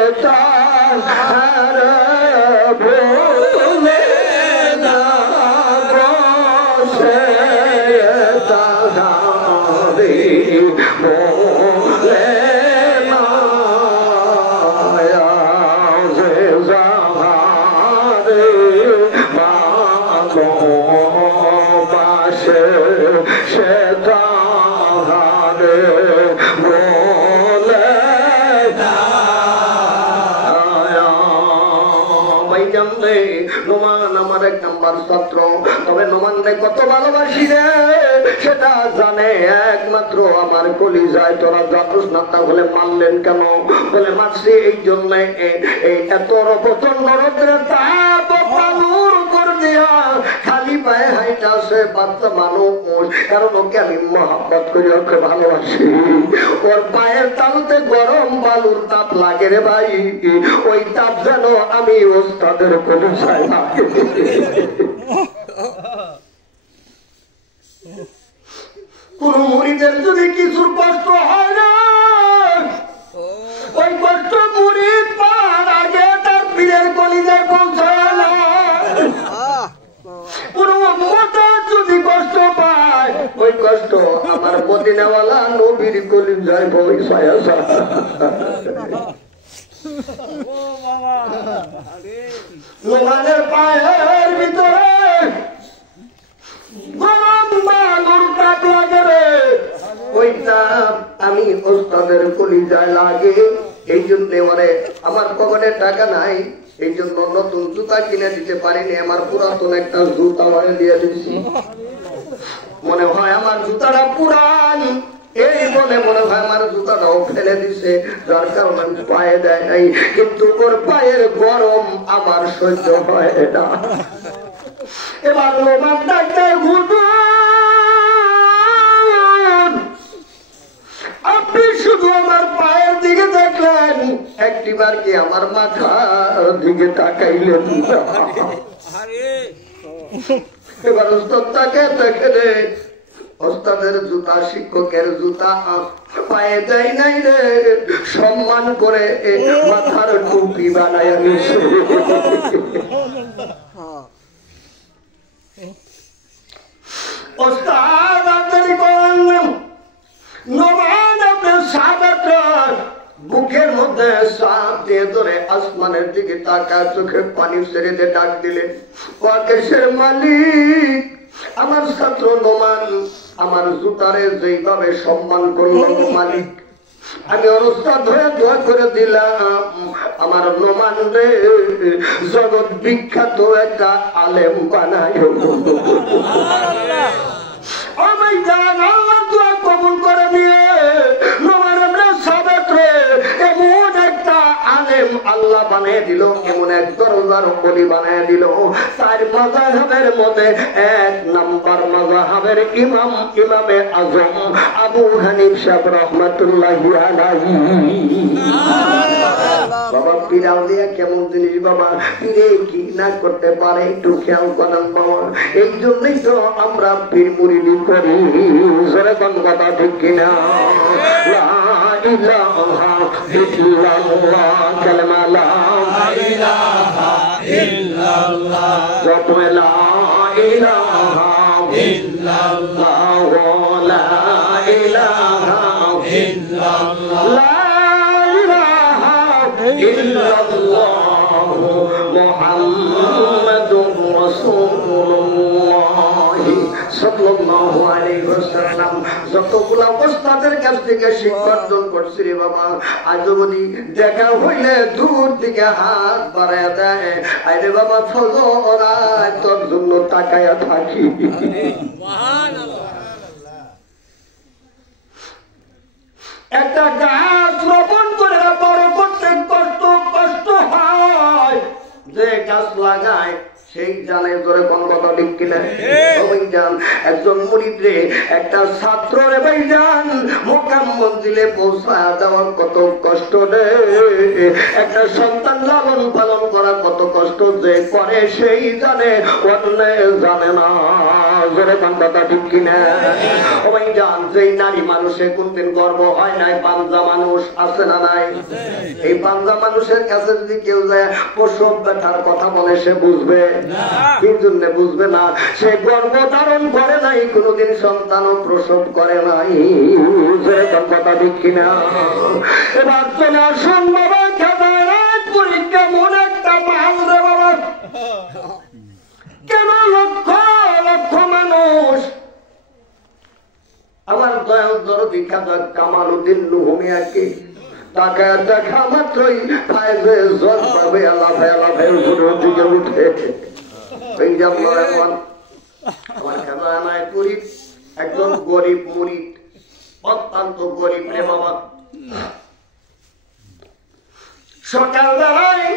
না ভালোবাসে সেটা বলে না। নোমান আমার এক নাম্বার ছাত্র, তবে নোমান রে কত ভালোবাসি রে সেটা জানে একমাত্র আমার কলিজায়। তোরা জানোস না, তাহলে মানলেন কেন? বলে মারছি এই জন্য এই এত প্রচন্ড রোদ্রে তাপ পালুর করে দিয়া খালি পায়ে হাইটাছে বাচ্চা মানুষ, কারণ ওকে আমি মহব্বত করি, ওকে ভালোবাসি। ওর পায়ের তালুতে গরম বালুর তাপ লাগে রে ভাই, ওই তাপ যেন আমি ওস্তাদের কলিজায় লাগে। কোন মুরিদের যদি কিছুর কষ্ট হয় না, ওই কষ্ট মুরিদ পার আগে তার পীরের কলিজায় পৌঁছায় না। কোন মোটা যদি কষ্ট পায়, ওই কষ্ট আমার মদিনাওয়ালা নবীর কলিজায় পৌঁছায়। নোমানের পায়ের ভিতরে গরম বালুর তাপ লাগে রে, ওই তাপ আমি ওস্তাদের কলিজায় লাগে। এই জন্য আমার পকেটে টাকা নাই, এই জন্য নতুন জুতা কিনে দিতে পারিনি, আমার পুরাতন একটা জুতা বানিয়ে দিয়ে দিচ্ছি। মনে হয় আমার জুতাটা পুরান, এই বলে মনে হয় আমার জুতাটাও ফেলে দিছে, যার কারণে আমি পায়ে দেয় নাই। কিন্তু ওর পায়ের গরম আমার সহ্য হয় না। এবার নোমান ডাক্তার আপনি শুধু আমার পায়ের দিকে দেখলেন, একটিবার কি আমার মাথার দিকে তাকাইলেন? এবার ওস্তাদ তাকে দেখে রে, ওস্তাদের জুতা শিক্ষকের জুতা পায়ে দেয় নাই রে, সম্মান করে মাথার টুপি বানায় নিছে। ওস্তাদ আপনারই করলেন, নোমান আপনার সাহাবাত বুকের মধ্যে সাপ দিয়ে ধরে আসমানের দিকে তাকায় চোখে পানি ছেড়ে দিয়ে ডাক দিলেন, ও আকাশের মালিক, আমার ছাত্র নোমান আমার জুতারে যেইভাবে সম্মান করলো মালিক, আমি অনুষ্ঠান হয়ে দোয়া করে দিলাম আমার নোমান রে জগৎ বিখ্যাত একটা আলেম বানায়। আমি জান আল্লাহ দোয়া কবুল করে নিয়ে নোমান সাবেত রে এমন একটা আলেম আল্লাহ বানিয়ে দিল, এমন এক দরজার বলি বানিয়ে দিল। তার মাযহাবের মধ্যে এক নাম্বার মাযহাবের ইমাম ইমামে আযম আবু হানিফা রাহমাতুল্লাহি আলাইহি। বাবা পীর আউলিয়া কেমন জিনিস বাবা, পীরে কি না করতে পারে একটু খেয়াল করেন বাবা। এই জন্যই তো আমরা পীর মুরিদি করি, জোরে কোন কথা ঠিক কিনা? লা ইলাহা ইল্লাল্লাহ, কালেমা লা ইলাহা ইল্লাল্লাহ, জপ লা ইলাহা ইল্লাল্লাহ, লা ইলাহা ইল্লাল্লাহ, লা ইলাহা ইল্লাল্লাহ, মুহাম্মাদুর রাসূলুল্লাহ সাল্লাল্লাহু আলাইহি ওয়াসাল্লাম। যতগুলা ওস্তাদের কাছ থেকে শিক্ষা অর্জন করছি রে বাবা, আজ যদি দেখা হইলে দূর থেকে হাত বাড়ায় দেয়, আরে বাবা ফজর তোর জন্য তাকায়া থাকি। একটা গাছ রোপণ করে বড় করতে কষ্ট হয়, যে গাছ লাগায় সেই জানে ধরে কোন কথা ঠিক কিনা। একজন মুরিদ রে, একটা ছাত্র রে ভাইজান মোকাম মঞ্জিলে পৌঁছায় দেওয়ার কত কষ্ট রে, একটা সন্তান লালন পালন করা কত কষ্ট যে করে সেই জানে, অন্য জানে না। জোরে কোন কথা ঠিক কিনা। ও ভাইজান, যেই নারী মানুষে কোনদিন গর্ব হয় নাই, পাঞ্জা মানুষ আছে না নাই? এই পাঞ্জা মানুষের কাছে যদি কেউ যায় প্রসব ব্যথার কথা বলে, সে বুঝবে কি জন্য বুঝবে না? সে গর্ভ ধারণ করে নাই, কোনদিন সন্তানও প্রসব করে নাই। কথা ঠিক কিনা। এবার চলে আসুন বাবা, কেমন একটা মাল রে বাবা, কেন লক্ষ লক্ষ মানুষ আমার দয়াল দরদি খাজা কামালউদ্দিন নুহমিয়াকে টাকা দেখা মাত্রই ফায়দে জল পাবে, আল্লাহ উপরের দিকে উঠে। আমার খাজা আনায় গরিব, একজন গরিব মুরিদ, অত্যন্ত গরিব রে বাবা। সকালবেলায়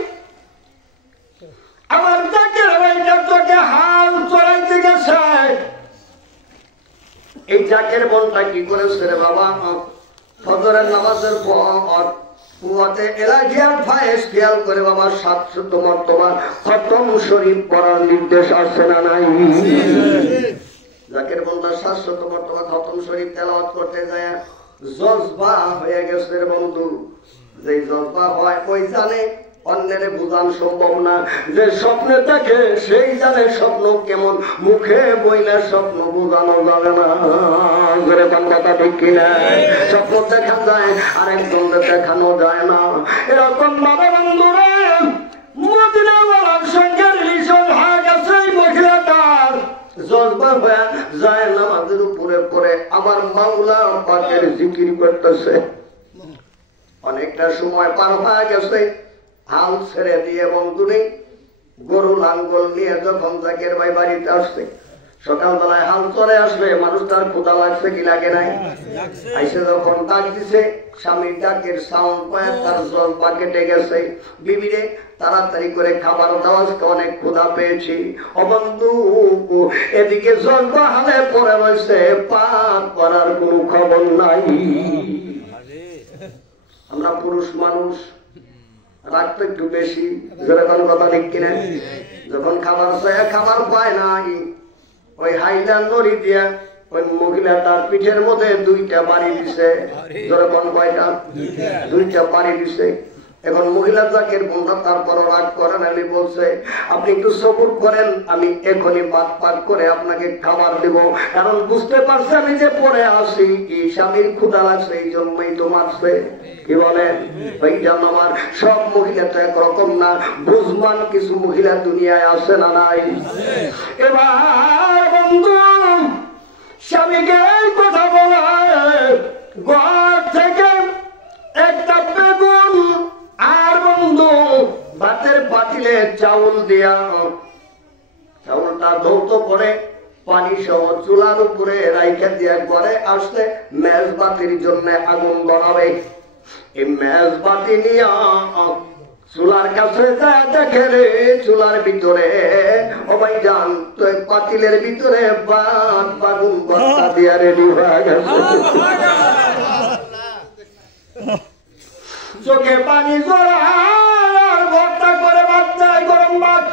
আমার জাকের ভাইটা তোকে হাল চড়াইতে গেছে। এই জাকের বোনটা কি করেছে রে বাবা, ফজরের নামাজের পর কুয়াতে এলাহিয়ার ফায়েজ খেয়াল করে বাবা 700 মর্তবা খতম শরীফ পড়ার নির্দেশ আছে না নাই? জাকের বোনটা 700 মর্তবা খতম শরীফ তেলাওয়াত করতে যায় জজবা হয়ে গেছে রে বন্ধু। যে জজবা হয় ওই জানে, অন্যের বোঝানো সম্ভব না। যে স্বপ্নে দেখে সেই জানে স্বপ্ন কেমন, মুখে বইলে স্বপ্ন বোঝানো যাবে না। কথা ঠিক কিনা। স্বপ্ন দেখা যায়, আরেকজনকে দেখানো যায় না। এরকম ভাবে বন্ধুরা মদিনাওয়ালার সঙ্গে রিলেশন হয়ে গেছে এই মহিলাটার। জজবা হয়ে যায় নামাজের উপরে পড়ে আমার মাওলা পাকের জিকির করতেছে। অনেকটা সময় পার হয়ে গেছে, হাল ছেড়ে দিয়ে বন্ধুনি গরু লাঙ্গল নিয়ে যখন জাকের ভাই বাড়িতে আসছে, সকালবেলায় হাল চলে আসবে, মানুষটার ক্ষুধা লাগছে কি লাগে নাই? আইসে যখন ডাক দিছে, স্বামীর ডাকের সাউন্ড পায়, তার জজবা কেটে গেছে। বিবিরে তাড়াতাড়ি করে খাবার দাও, আজকে অনেক ক্ষুধা পেয়েছি। ও বন্ধু, এদিকে জজবা হালে পড়ে রয়েছে, পাক করার কোনো খবর নাই। আমরা পুরুষ মানুষ, রাখতো একটু বেশি, যেরকম কথা ঠিক কিনা। যখন খাবার চায় খাবার পায় নাই, ওই হাইলান নড়ি দিয়া ওই মহিলা তার পিঠের মধ্যে 2টা বাড়ি দিছে। যেরকম কয়টা? 2টা বাড়ি দিছে। এখন মহিলা জাকের বন্ধা তারপর রাগ করেন, আমি বলছে আপনি একটু সবুর করেন, আমি এখনই ভাত পাক করে আপনাকে খাবার দেব, কারণ বুঝতে পারছি আমি যে পরে আসি কি স্বামীর ক্ষুধা লাগছে, এই জন্যই তো মারছে। কি বলেন? ওই জন্য আমার সব মহিলা তো একরকম না, বুঝমান কিছু মহিলা দুনিয়ায় আসে না নাই? এবার বন্ধু স্বামীকে এই কথা বলা, ঘর থেকে একটা বেগুন আর বন্ধু ভাতের পাতিলে চাউল দিয়া, চাউলটা ধৌত করে পানি সহ চুলার উপরে রাইখা দিয়া ঘরে আসলে মেজবাতির জন্য আগুন ধরাবে। এই মেজবাতি নিয়া চুলার কাছে দেখে রে, চুলার ভিতরে ও ভাই জান তো পাতিলের ভিতরে ভাত বাগুন ভর্তা দিয়া রেডি হয়ে গেছে। চোখে পানি জড়ার ভর্তা করে ভাত দেয়, গরম ভাত।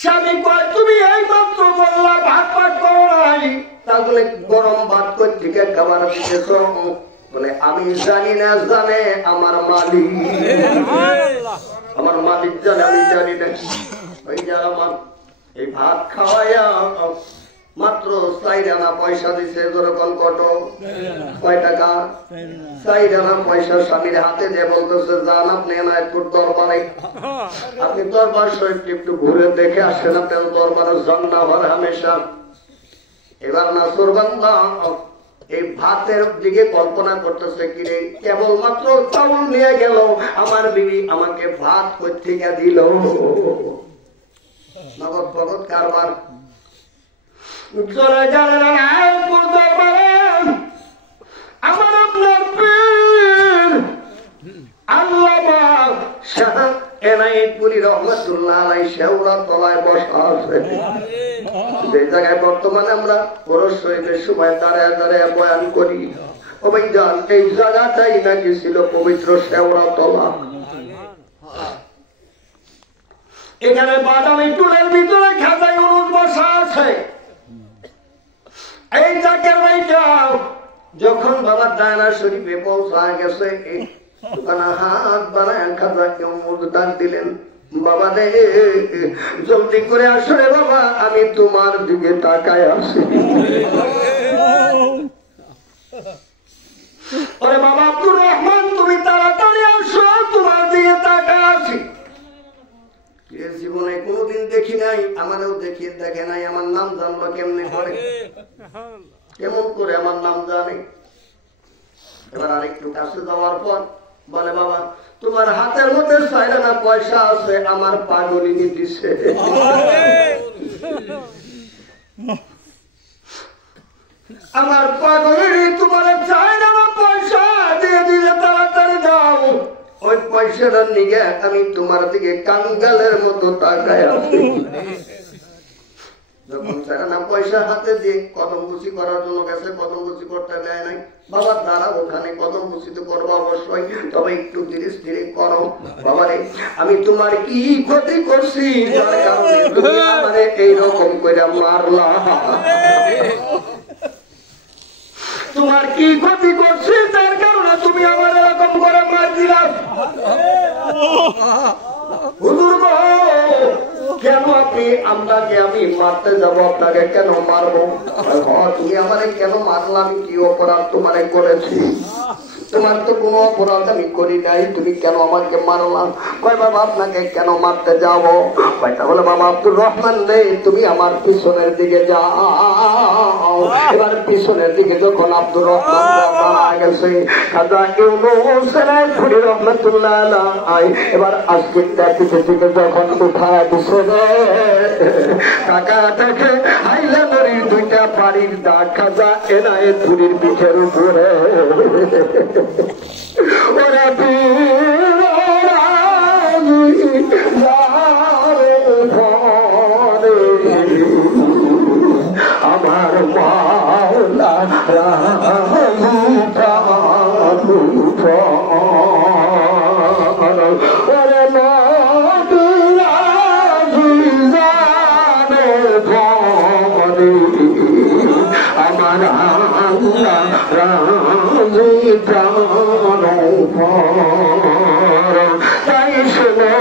স্বামী কয় তুমি এই মাত্র বললা ভাত পাক করো নাই, তাহলে গরম ভাত কই থেকে খাবার দিতেছ? বলে আমি জানি না, জানে আমার মালিক। আমার মালিক জানে, আমি জানি না। ওই যারা আমার এই ভাত খাওয়াইয়া মাত্র 4 আনা পয়সা দিছে। যেরকম কত কয় টাকা 4 আনা পয়সা স্বামীর হাতে দিয়ে বলতেছে যান আপনি এনায়তপুর দরবারে, আপনি দরবার শরীফ একটু ঘুরে দেখে আসেন, আপনার দরবারে জান্না হর হামেশা। এবার নাসুর বান্দা এই ভাতের দিকে কল্পনা করতেছে, কিরে কেবলমাত্র চাউল নিয়ে গেল, আমার বিবি আমাকে ভাত কোথেকে দিল। নগদ ভগত কারবার চলে গেলেন আমার আপনার পীর আল্লামা শাহ এনায়েতপুরী রহমাতুল্লাহ আলাইহি শেওড়া তলায় বসা আছে। যে জায়গায় বর্তমানে আমরা ওরস শরীফের সময় দাঁড়ায় দাঁড়ায় বয়ান করি, ও ভাই জান এই জায়গাটাই নাকি ছিল পবিত্র শেওড়া তলা। এখানে বাদামি টুলের ভিতরে খাতায় অনুজ বসা আছে। এই জায়গার ভাইটা যখন বাবা দায়না শরীফে পৌঁছা গেছে, হাত বানায় খাতাকে অনুদান দিলেন, বাবা রে জলদি করে আসো রে বাবা, আমি তোমার দিকে তাকায় আছি। আরে বাবা আব্দুর রহমান তুমি তাড়াতাড়ি আসো, তোমার দিকে তাকায় আছি। জীবনে কোনদিন দেখি নাই, আমারও দেখে নাই, আমার নাম জানলো কেমনে করে, কেমন করে আমার নাম জানে। এবার আরেকটু কাছে যাওয়ার পর বলে বাবা তোমার হাতের মধ্যে 4 আনা পয়সা আছে, আমার পাগলিনী দিছে। আমার পাগলিনী তোমার 4 আনা পয়সা দিয়ে দিলে, তাড়াতাড়ি যাও। ওই পয়সাটার নিগে আমি তোমার দিকে কাঙ্গালের মতো তাকায় আছি। যখন 4 আনা পয়সা হাতে দিয়ে কদম কুচি করার জন্য গেছে, কদম কুচি করতে দেয় নাই। বাবা দাঁড়া, ওখানে কদম কুচি তো করবো অবশ্যই, তবে একটু ধীরে ধীরে করো। বাবা রে আমি তোমার কি ক্ষতি করছি যার কারণে তুমি আমারে এইরকম করে মারলা? তোমার কি ক্ষতি করছি যার কারণে তুমি আমার এরকম করে মার দিলা? হুজুর গো কেন আপনি আপনাকে আমি মারতে যাব, আপনাকে কেন মারবো? তুমি আমারে কেন মারলা? আমি কি অপরাধ তোমারে করেছি? তোমার তো কোনো অপরাধ আমি করি নাই, তুমি কেন আমাকে মারলাম? কয় বাবা আপনাকে কেন মারতে যাবো? কয়টা বলে বাবা আব্দুর রহমান রে তুমি আমার পিছনের দিকে যাও। এবার পিছনের দিকে যখন আব্দুর রহমান মারা গেছে, খাজা ইউনূস এনায়েতপুরী রহমাতুল্লাহ আলাইহি এবার আজকের পিছে থেকে যখন উঠায় দিছে রে, টাকা থেকে হাইলা নদীর 2টা বাড়ির দাগ খাজা এনায়েতপুরীর পিঠের উপরে। ওরা আমার মাওলা তাই শুনে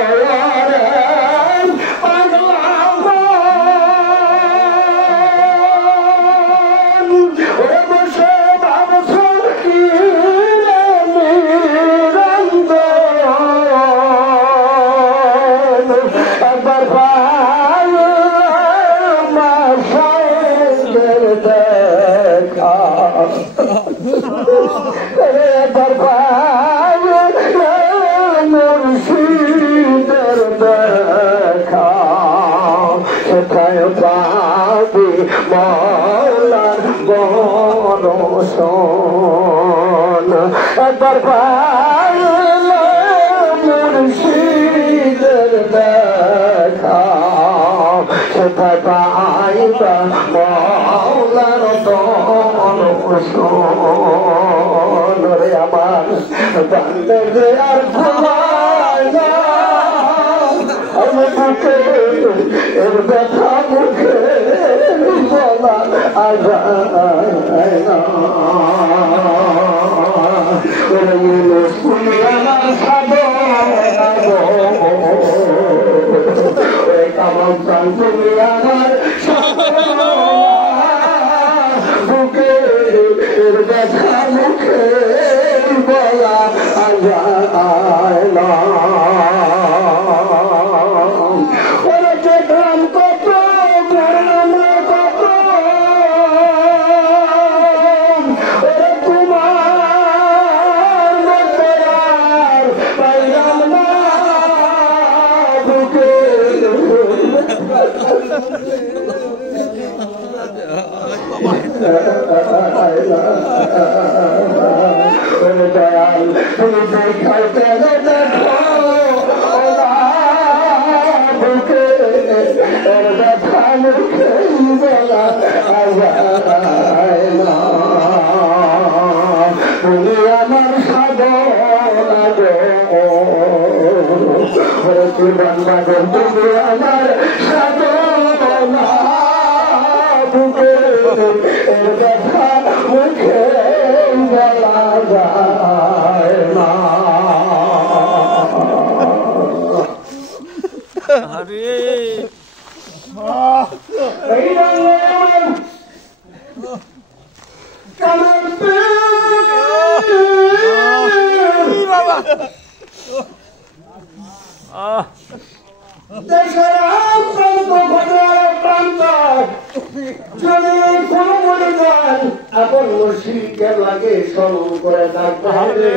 মুর্শিদের দেখা সেটা পাইবা মওলার দর্শন রে আমার বান্দে আর ভুলায় না আমি বুকে এর ব্যথা মুখে বলা আজায় না আমার সাধ আমার ব্যথা মুখে বলা যায় না। ওরা দেখলাম কত ঘটনা কত, ওরা তোমার মতো আর পাইলাম না বুকে। দয়াল তুমি দেখাইতে দেখো বুকে ব্যথা মুখে বলা যায় না। তুমি আমার সাধনা গো জীবন বাগর, তুমি আমার সাধনা বুকে ব্যথা মুখে বলা যায় না। এই দেশের প্রান্ত ঘটনার প্রান্ত যদি কোনো মনে যান এখন মুর্শিদকে লাগে স্মরণ করে থাকতে হবে।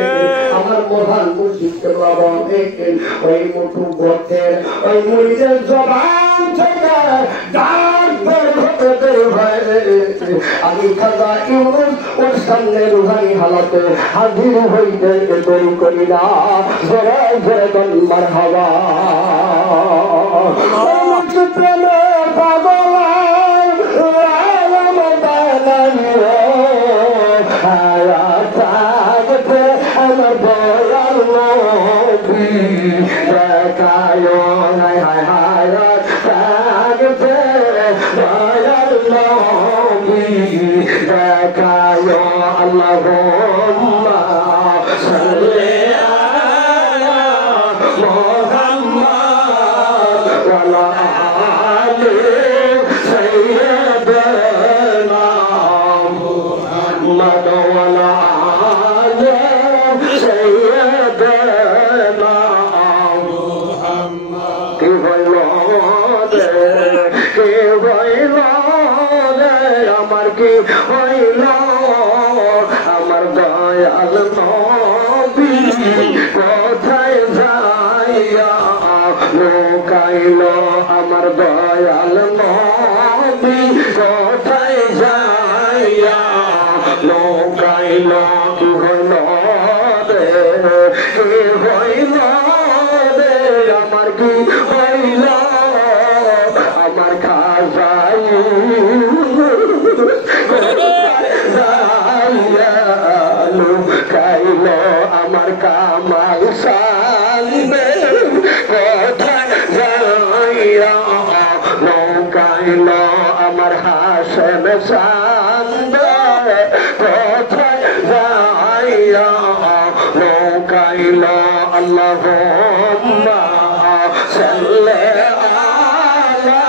আমার মহান মুর্শিদকে বাবন দেখেন ওই মুঠু গতের ওই মুড়িদের জবান থেকে ডাক বের হতে ভয়ে আমি খাজা ইউনুস ওর সামনে রুহানি হালাতে হাজির হইতে দেরি করি না। জোরে জোরে দল মারহাবা। প্রেমের পাগল আমার বলার নবী দেখায় হায় হায় হায় থাকবে বলার নবী দেখায় আল্লাহুম্মা সাল্লি আলা মুহাম্মাদ ওয়া আলা আলি সাইয়্যিদিনা মুহাম্মাদ ওয়া আলা আলি সাইয়্যিদিনা মুহাম্মাদ। কি হইল আমার কি হইল আমার দয়াল নবী কোথায় যাইয়া লুকাইল আমার দয়াল নবী কোথায় যাইয়া লুকাইল। কি হইল রে কি হইল রে আমার কি হইল আমার খাজাই লুকাইল আমার কামাল সামনে কোথায় যাইয়া লুকাইল আমার হাসেন সামনে কোথায় যাইয়া লুকাইল আল্লাহুম্মা সাল্লি আলা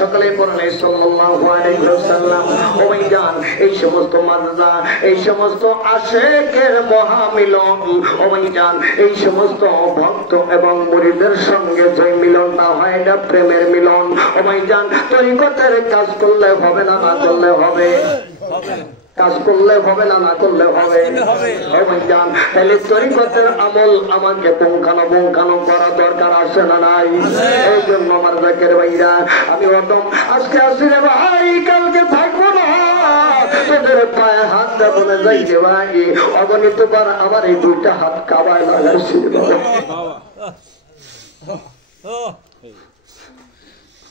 সকলে পড়েন সাল্লাল্লাহু আলাইহি ওয়াসাল্লাম। ও ভাইজান এই সমস্ত মাজা এই সমস্ত আশিকের মহামিলন, ও ভাইজান এই সমস্ত ভক্ত এবং মুরিদের সঙ্গে যে মিলনটা হয় না প্রেমের মিলন। ও ভাইজান তরিকতের কাজ করলে হবে না, না করলে হবে, কাজ করলে হবে না, না করলে হবে। তাহলে তরিকতের আমল আমাকে পুঙ্খানো করা দরকার আছে না নাই? এই জন্য আমার জাকের ভাইরা আমি অদম আজকে আসি রে ভাই, কালকে থাকবো না, তোদের পায়ে হাত দেবো না যাইতে ভাই। অগণিত বার আমার এই দুইটা হাত কাবায় লাগাইছি।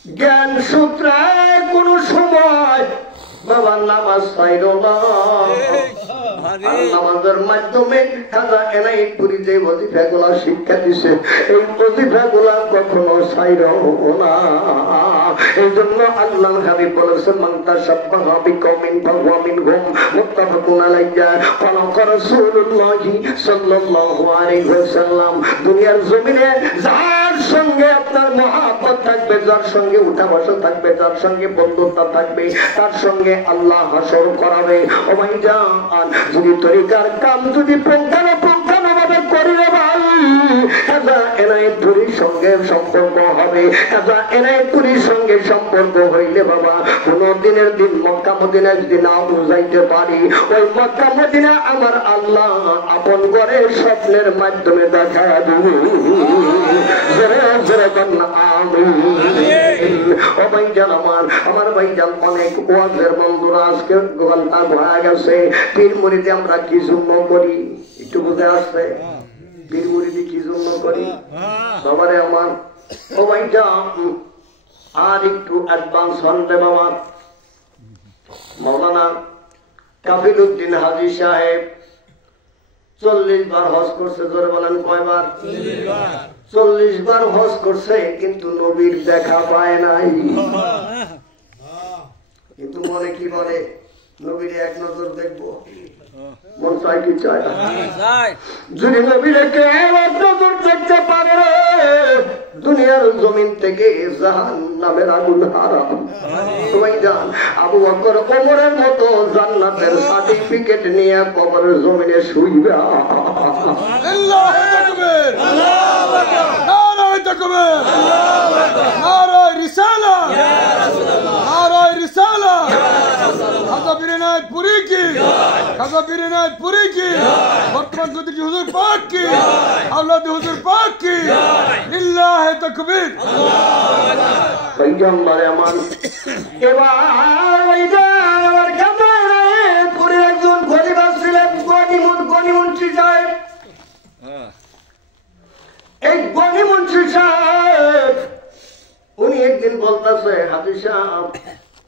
জ্ঞান সূত্রে কোন সময় বাবার নামাজ চাইল না, নামাজের মাধ্যমে খাজা এনায়েতপুরী যে ওজিফাগুলা শিক্ষা দিছে এই ওজিফাগুলা কখনো চাইল না। এই জন্য আল্লাহ হাবিব বলেছেন মান তাশাব্বাহা বিকওমিন ফাহুয়া মিনহুম মুত্তাফাকুন আলাইহি ক্বালা রাসূলুল্লাহি সাল্লাল্লাহু আলাইহি ওয়াসাল্লাম। দুনিয়ার জমিনে যার সঙ্গে আপনার মহব্বত থাকবে, যার সঙ্গে উঠা বসা থাকবে, যার সঙ্গে বন্ধুত্ব থাকবে, তার সঙ্গে আল্লাহ হাসর করাবে। ও ভাইজান, যদি তরিকার কাম যদি পুঙ্খানুপুঙ্খানুভাবে করি রে ভাই, খাজা এনায়েতুরীর সঙ্গে সম্পর্ক হবে। খাজা এনায়েতুরীর সঙ্গে সম্পর্ক হইলে বাবা কোন দিনের দিন মক্কা মদিনায় যদি নাও যাইতে পারি, ওই মক্কা মদিনা আমার আল্লাহ আপন করে স্বপ্নের মাধ্যমে দেখা দেবে। ও ভাইজান আমার ভাইজান, অনেক ওয়াজের বন্ধুরা আজকে ঘন্টা হয়ে গেছে। পীর মুরিদে আমরা কি জন্য করি একটু বুঝে আসছে? পীর মুরিদি কি জন্য করি বাবারে আমার? ও ভাইজান আর একটু অ্যাডভান্স হন রে বাবা। মৌলানা কাফিলউদ্দিন হাজী সাহেব 40 বার হজ করছে। জোরে বলেন কয়বার? 40 বার হজ করছে, কিন্তু নবীর দেখা পায় নাই। কিন্তু মনে কি বলে, নবীর এক নজর দেখবো। মন চাই কি চায় না? যদি নবীর এক নজর দেখতে পারে, দুনিয়ার জমিন থেকে জাহান্নামের আগুন হারাম। সবাই জান, আবু বকর ওমরের মতো জান্নাতের সার্টিফিকেট নিয়ে কবরের জমিনে শুইবে। বর্তমান গতির হুজুর পাক কি, আওলাদ হুজুর পাক কি, লিল্লাহি তাকবীর। ভাইজান মারে আমার, এবার ভাইজান কামারে পুরো একজন খলিফা ছিলেন গনিমুন্সি সাহেব। এই গনিমুন্সি সাহেব উনি একদিন বলতেছে, হাজী সাহেব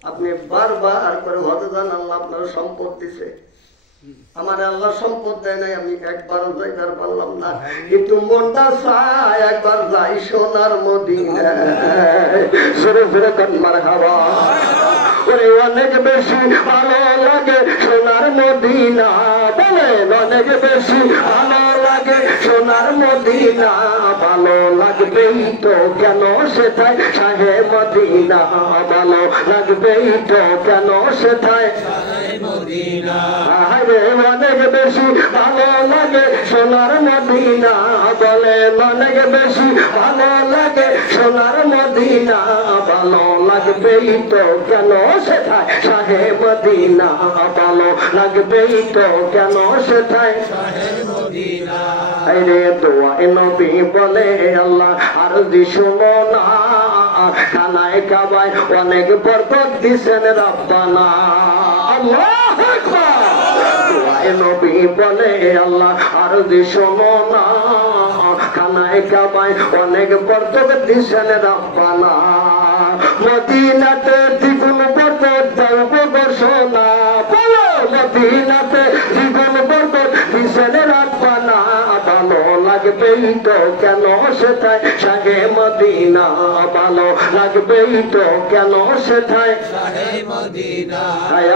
আপনি বারবার করে হজে যান, আল্লাহ আপনার সম্পদ দিছে, আমার আল্লাহ সম্পদ দেয় নাই, আমি একবারও যাইবার পারলাম না, কিন্তু মনটা চায় একবার যাই সোনার মদিনায়। জোরে জোরে কান মারহাবা। ওরে অনেক বেশি ভালো লাগে সোনার মদিনা, বলেন অনেক বেশি ভালো লাগে সোনার মদিনা। ভালো লাগবেই তো কেন সেটাই শাহে মদিনা, ভালো লাগবেই তো কেন সেটাই মদিনা। অনেক বেশি ভালো লাগে সোনার মদিনা, বলে অনেক বেশি ভালো লাগে সোনার মদিনা। ভালো লাগবেই তো কেন সেটাই শাহে মদিনা, ভালো লাগবেই তো কেন সেটাই শাহে মদিনা। আরে দোয়া নবী বলে আল্লাহ আর দিশুনো না, খানায় কাবায় অনেক বরকত দিছেন রব্বানা। আল্লাহু আকবার। নবী বলে আল্লাহ আর দিশোনো না, খানায় কাবায় অনেক বরকত দিছেন রব্বানা। মদিনাতে দ্বিগুণ বরকত দাও গো ঘোষণা, বলো মদিনাতে দ্বিগুণ বরকত দিছেন রব্বানা। ভালো লাগবেই তো কেন সেটাই শাহে মদিনা, ভালো লাগবেই তো কেন সেটাই শাহে মদিনা।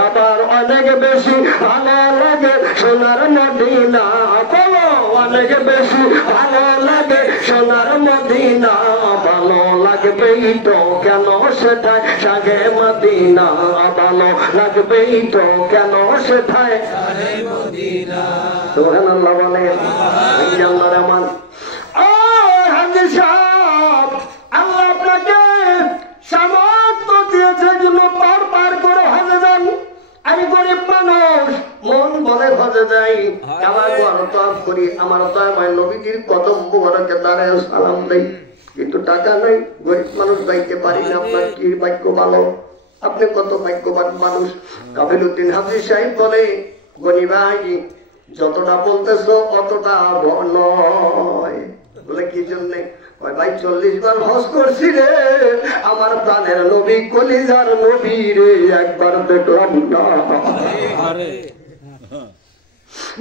আবার অনেক বেশি ভালো লাগে সোনার মদিনা, বলো অনেক বেশি ভালো লাগে সোনার মদিনা। ভালো লাগবেই তো কেন সেটাই শাহে মদিনা, ভালো লাগবেই তো কেন সেটাই শাহে মদিনা। সুবহানাল্লাহ বলেন। আল্লাহর রহমান। ও হাজী সাহেব, আল্লাহ আপনাকে সামর্থ্য দিয়েছে জন্য বারবার করে হজে যান। আমি গরিব মানুষ, মন বলে হজে যাই, আমার বড় তফ করি, আমার তো আমার নবীজির কদম মুবারকে দাঁড়ায় সালাম দেই, কিন্তু টাকা নাই, গরিব মানুষ যাইতে পারি না। আপনার কি ভাগ্য ভালো, আপনি কত ভাগ্যবান মানুষ। কাফিলউদ্দিন হাজী সাহেব বলে, গনি ভাই যতটা বলতেছো অতটা নয়। বলে কি জন্য? ভাই 40 বার হজ করছি রে, আমার প্রাণের নবী কলিজার নবী রে একবার দেখলাম না।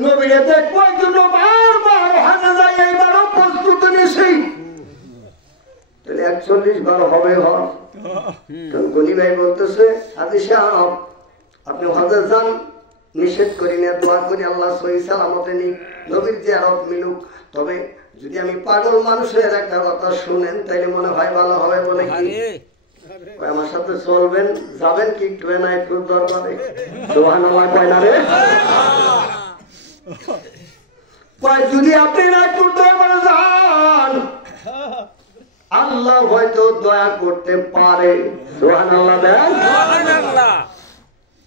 নবীরে দেখবার জন্য বারবার হজে যাই, এইবারও প্রস্তুত নিছি। তাহলে 41 বার হবে হজ। গনি ভাই বলতেছে হাজী সাহেব আপনি হজে যান, নিষেধ করি না, দোয়া করি আল্লাহ সহি সালামতে নিক, নবীর জিয়ারত মিলুক। তবে যদি আমি পাগল মানুষের একটা কথা শুনেন তাইলে মনে হয় ভালো হবে। বলে কি আমার সাথে চলবেন, যাবেন কি একটু এনায়েতপুর দরবারে? সুবহানাল্লাহ কয় না রে? যদি আপনি এনায়েতপুর দরবারে যান আল্লাহ হয়তো দয়া করতে পারে। সুবহানাল্লাহ দেন।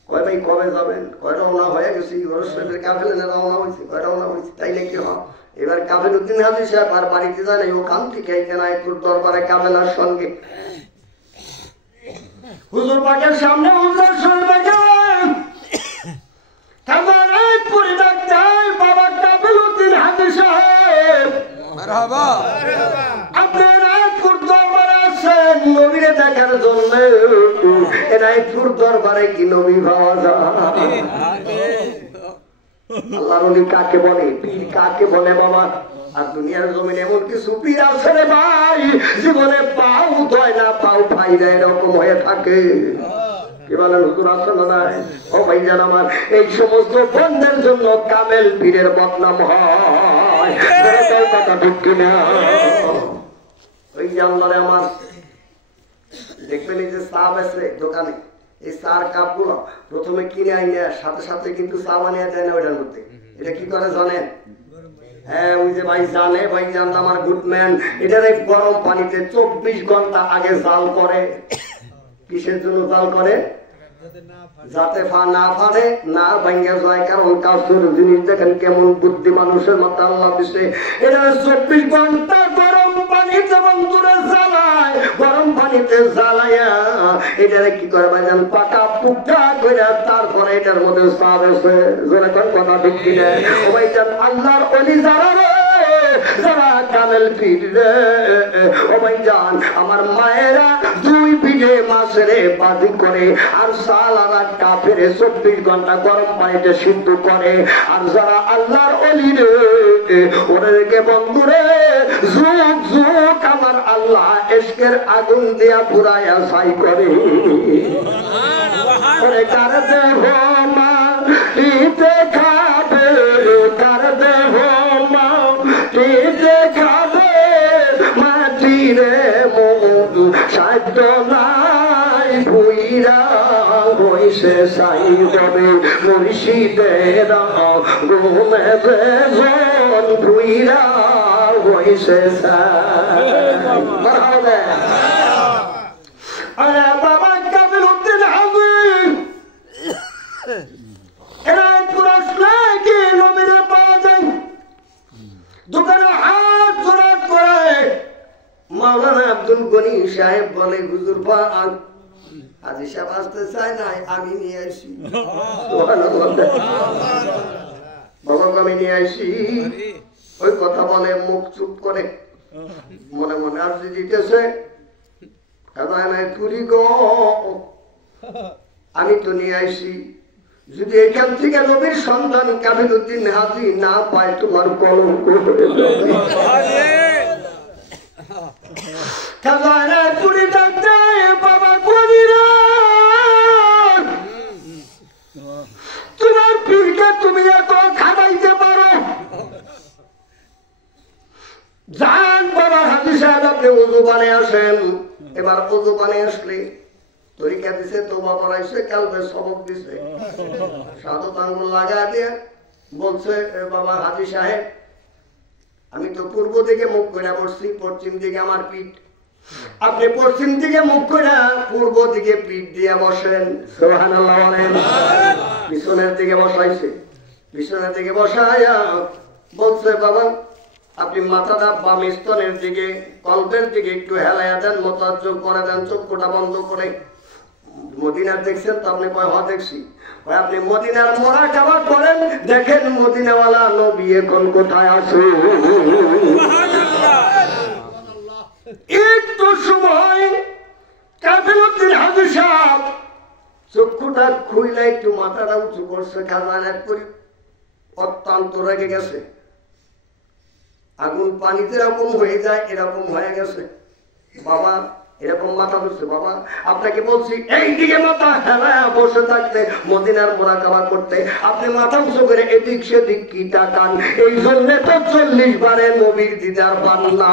কয় ভাই কবে যাবেন? কয় রওনা হয়ে গেছি, শরীফের কাফেলা রওনা হয়েছে। কয় রওনা হয়েছে, তাই নাকি? হয় এবার কাফেলউদ্দিন হাজী সাহেব আর বাড়িতে যায় না, ওখান থেকে এনায়েতপুর দরবারে কাফেলার সঙ্গে হুজুর পাকের সামনে হুজুর শরীফে গেলেন। এনায়েতপুরে ডাকতে বাবা কাফেলউদ্দিন হাজী সাহেব মারহাবা, আপনি এনায়েতপুর দরবারে আসেন নবীরে দেখার জন্য। এনায়েতপুর দরবারে কি নবী পাওয়া যায়? আল্লাহর ওলি কাকে বলে? পীর কাকে বলে বাবা? আর দুনিয়ার জমিনে এমন কিছু পীর আছে রে ভাই, জীবনে পাও ধয় না, পাও ভাই না, এরকম হয়ে থাকে। কি বলেন হুজুর আসেন না? ও ভাই জান আমার, এই সমস্ত বন্ধের জন্য কামেল পীরের বদনাম হয়। কথা ঠিক কিনা? ওই জানলারে আমার দেখবেন এই যে চা বেচে দোকানে, এই চার কাপ গুলো প্রথমে কিনে আইনে সাথে সাথে কিন্তু চা বানিয়ে দেয় না ওইটার মধ্যে। এটা কি করে জানেন? হ্যাঁ ওই যে ভাই জানে, ভাই জানতো আমার গুডম্যান, এটার এই গরম পানিতে 24 ঘন্টা আগে জাল করে। কিসের জন্য জাল করে? যাতে না ফাটে, না ভাঙ্গে যায়। কারণ কাউসুর জিনিস দেখেন কেমন বুদ্ধি মানুষের মাথা আল্লাহ দিছে। এটা 24 ঘন্টা গরম পানিতে বন্ধুরা জ্বালায়, গরম পানিতে জ্বালাইয়া এটারে কি করে ভাইজান পাকা পুকা করে তারপরে এটার মধ্যে সাব আছে। জোরে কোন কথা ঠিক কিনা? ও ভাইজান আল্লাহর ওলি যারা রে, যারা কামেল পীর রে, ও ভাইজান আমার মায়েরা 2 পিঠে মাছেরে বাজি করে আর সালারা কাফেরে 24 ঘন্টা গরম পানিতে সিদ্ধ করে। আর যারা আল্লাহর ওলি রে ওদেরকে বন্ধুরে যুগ যুগ আমার আল্লাহ ইশকের আগুন দিয়া পুরায়া ছাই করে। ওরে কার দেহ মাটিতে খাবে, কার দেহ মাটিতে খাবে, মাটিরে মন সাধ্য নাই ভুইরা বইসে সাই যাবে মুর্শিদের ঘুমে বেজন ভুইরা বইসে সাই। আরে বাবা কাফেলউদ্দিন হাজী এনায়েতপুর আসলে কি নবীরে পাওয়া যায়? দোকানে হাত জোড়া করে মাওলানা আব্দুল গনি সাহেব বলে হুজুর পাক হাজী সাহেব আসতে চায় না, আমি নিয়ে আসি। বাবা আমি নিয়ে আসি। ওই কথা বলে মুখ চুপ করে, মনে মনে আরজি দিতেছে আমি তো নিয়ে আসি। যদি এখান থেকে নবীর সন্তান কাফেলউদ্দিন হাজী না পায় তোমার কলঙ্ক হয়ে যাবে। বাবা গনিরা তোমার পীরকে তুমি এত খাটাইতে পারো? যান বাবা হাজী সাহেব আপনি ওযু পানে আসেন। এবার ওযু পানে আসলে তরিকা দিছে, তোবা পড়াইছে, কালবে সবক দিছে, সাধক আঙ্গুল লাগা দিয়ে বলছে বাবা হাজী সাহেব আমি তো পূর্ব দিকে মুখ করে বসছি, পশ্চিম দিকে আমার পিঠ, আপনি পশ্চিম দিকে মুখ করে পূর্ব দিকে পিঠ দিয়ে বসেন। সুবহানাল্লাহ বলেন। পিছনের দিকে বসাইছে, পিছনের দিকে বসায়া বলছে বাবা আপনি মাথাটা বাম স্তনের দিকে কল্পের দিকে একটু হেলাইয়া দেন, মোতাজ্জব করে দেন, চক্ষুটা বন্ধ করে। মদিনার দেখছেন তো আপনি? কয় হ্যাঁ দেখছি। আপনি মদিনার মুরাকাবা করেন, দেখেন মদিনাওয়ালা নবী এখন কোথায় আছে। একটু সময় কাফেলউদ্দিন হাজী সাহেব চক্ষুটা খুইলে একটু মাথাটা উঁচু করছে, খাজানা করি অত্যন্ত রেগে গেছে। আগুন পানিতে এরকম হয়ে যায়, এরকম হয়ে গেছে। বাবা এরকম মাথা বসছে, বাবা আপনাকে বলছি এইদিকে মাথা হেলায় বসে থাকতে, মদিনার মুরাকাবা করতে, আপনি মাথা উঁচু করে এদিক সেদিক কি তাকান, এই জন্য তো 40 বারে নবীর দিদার পান না।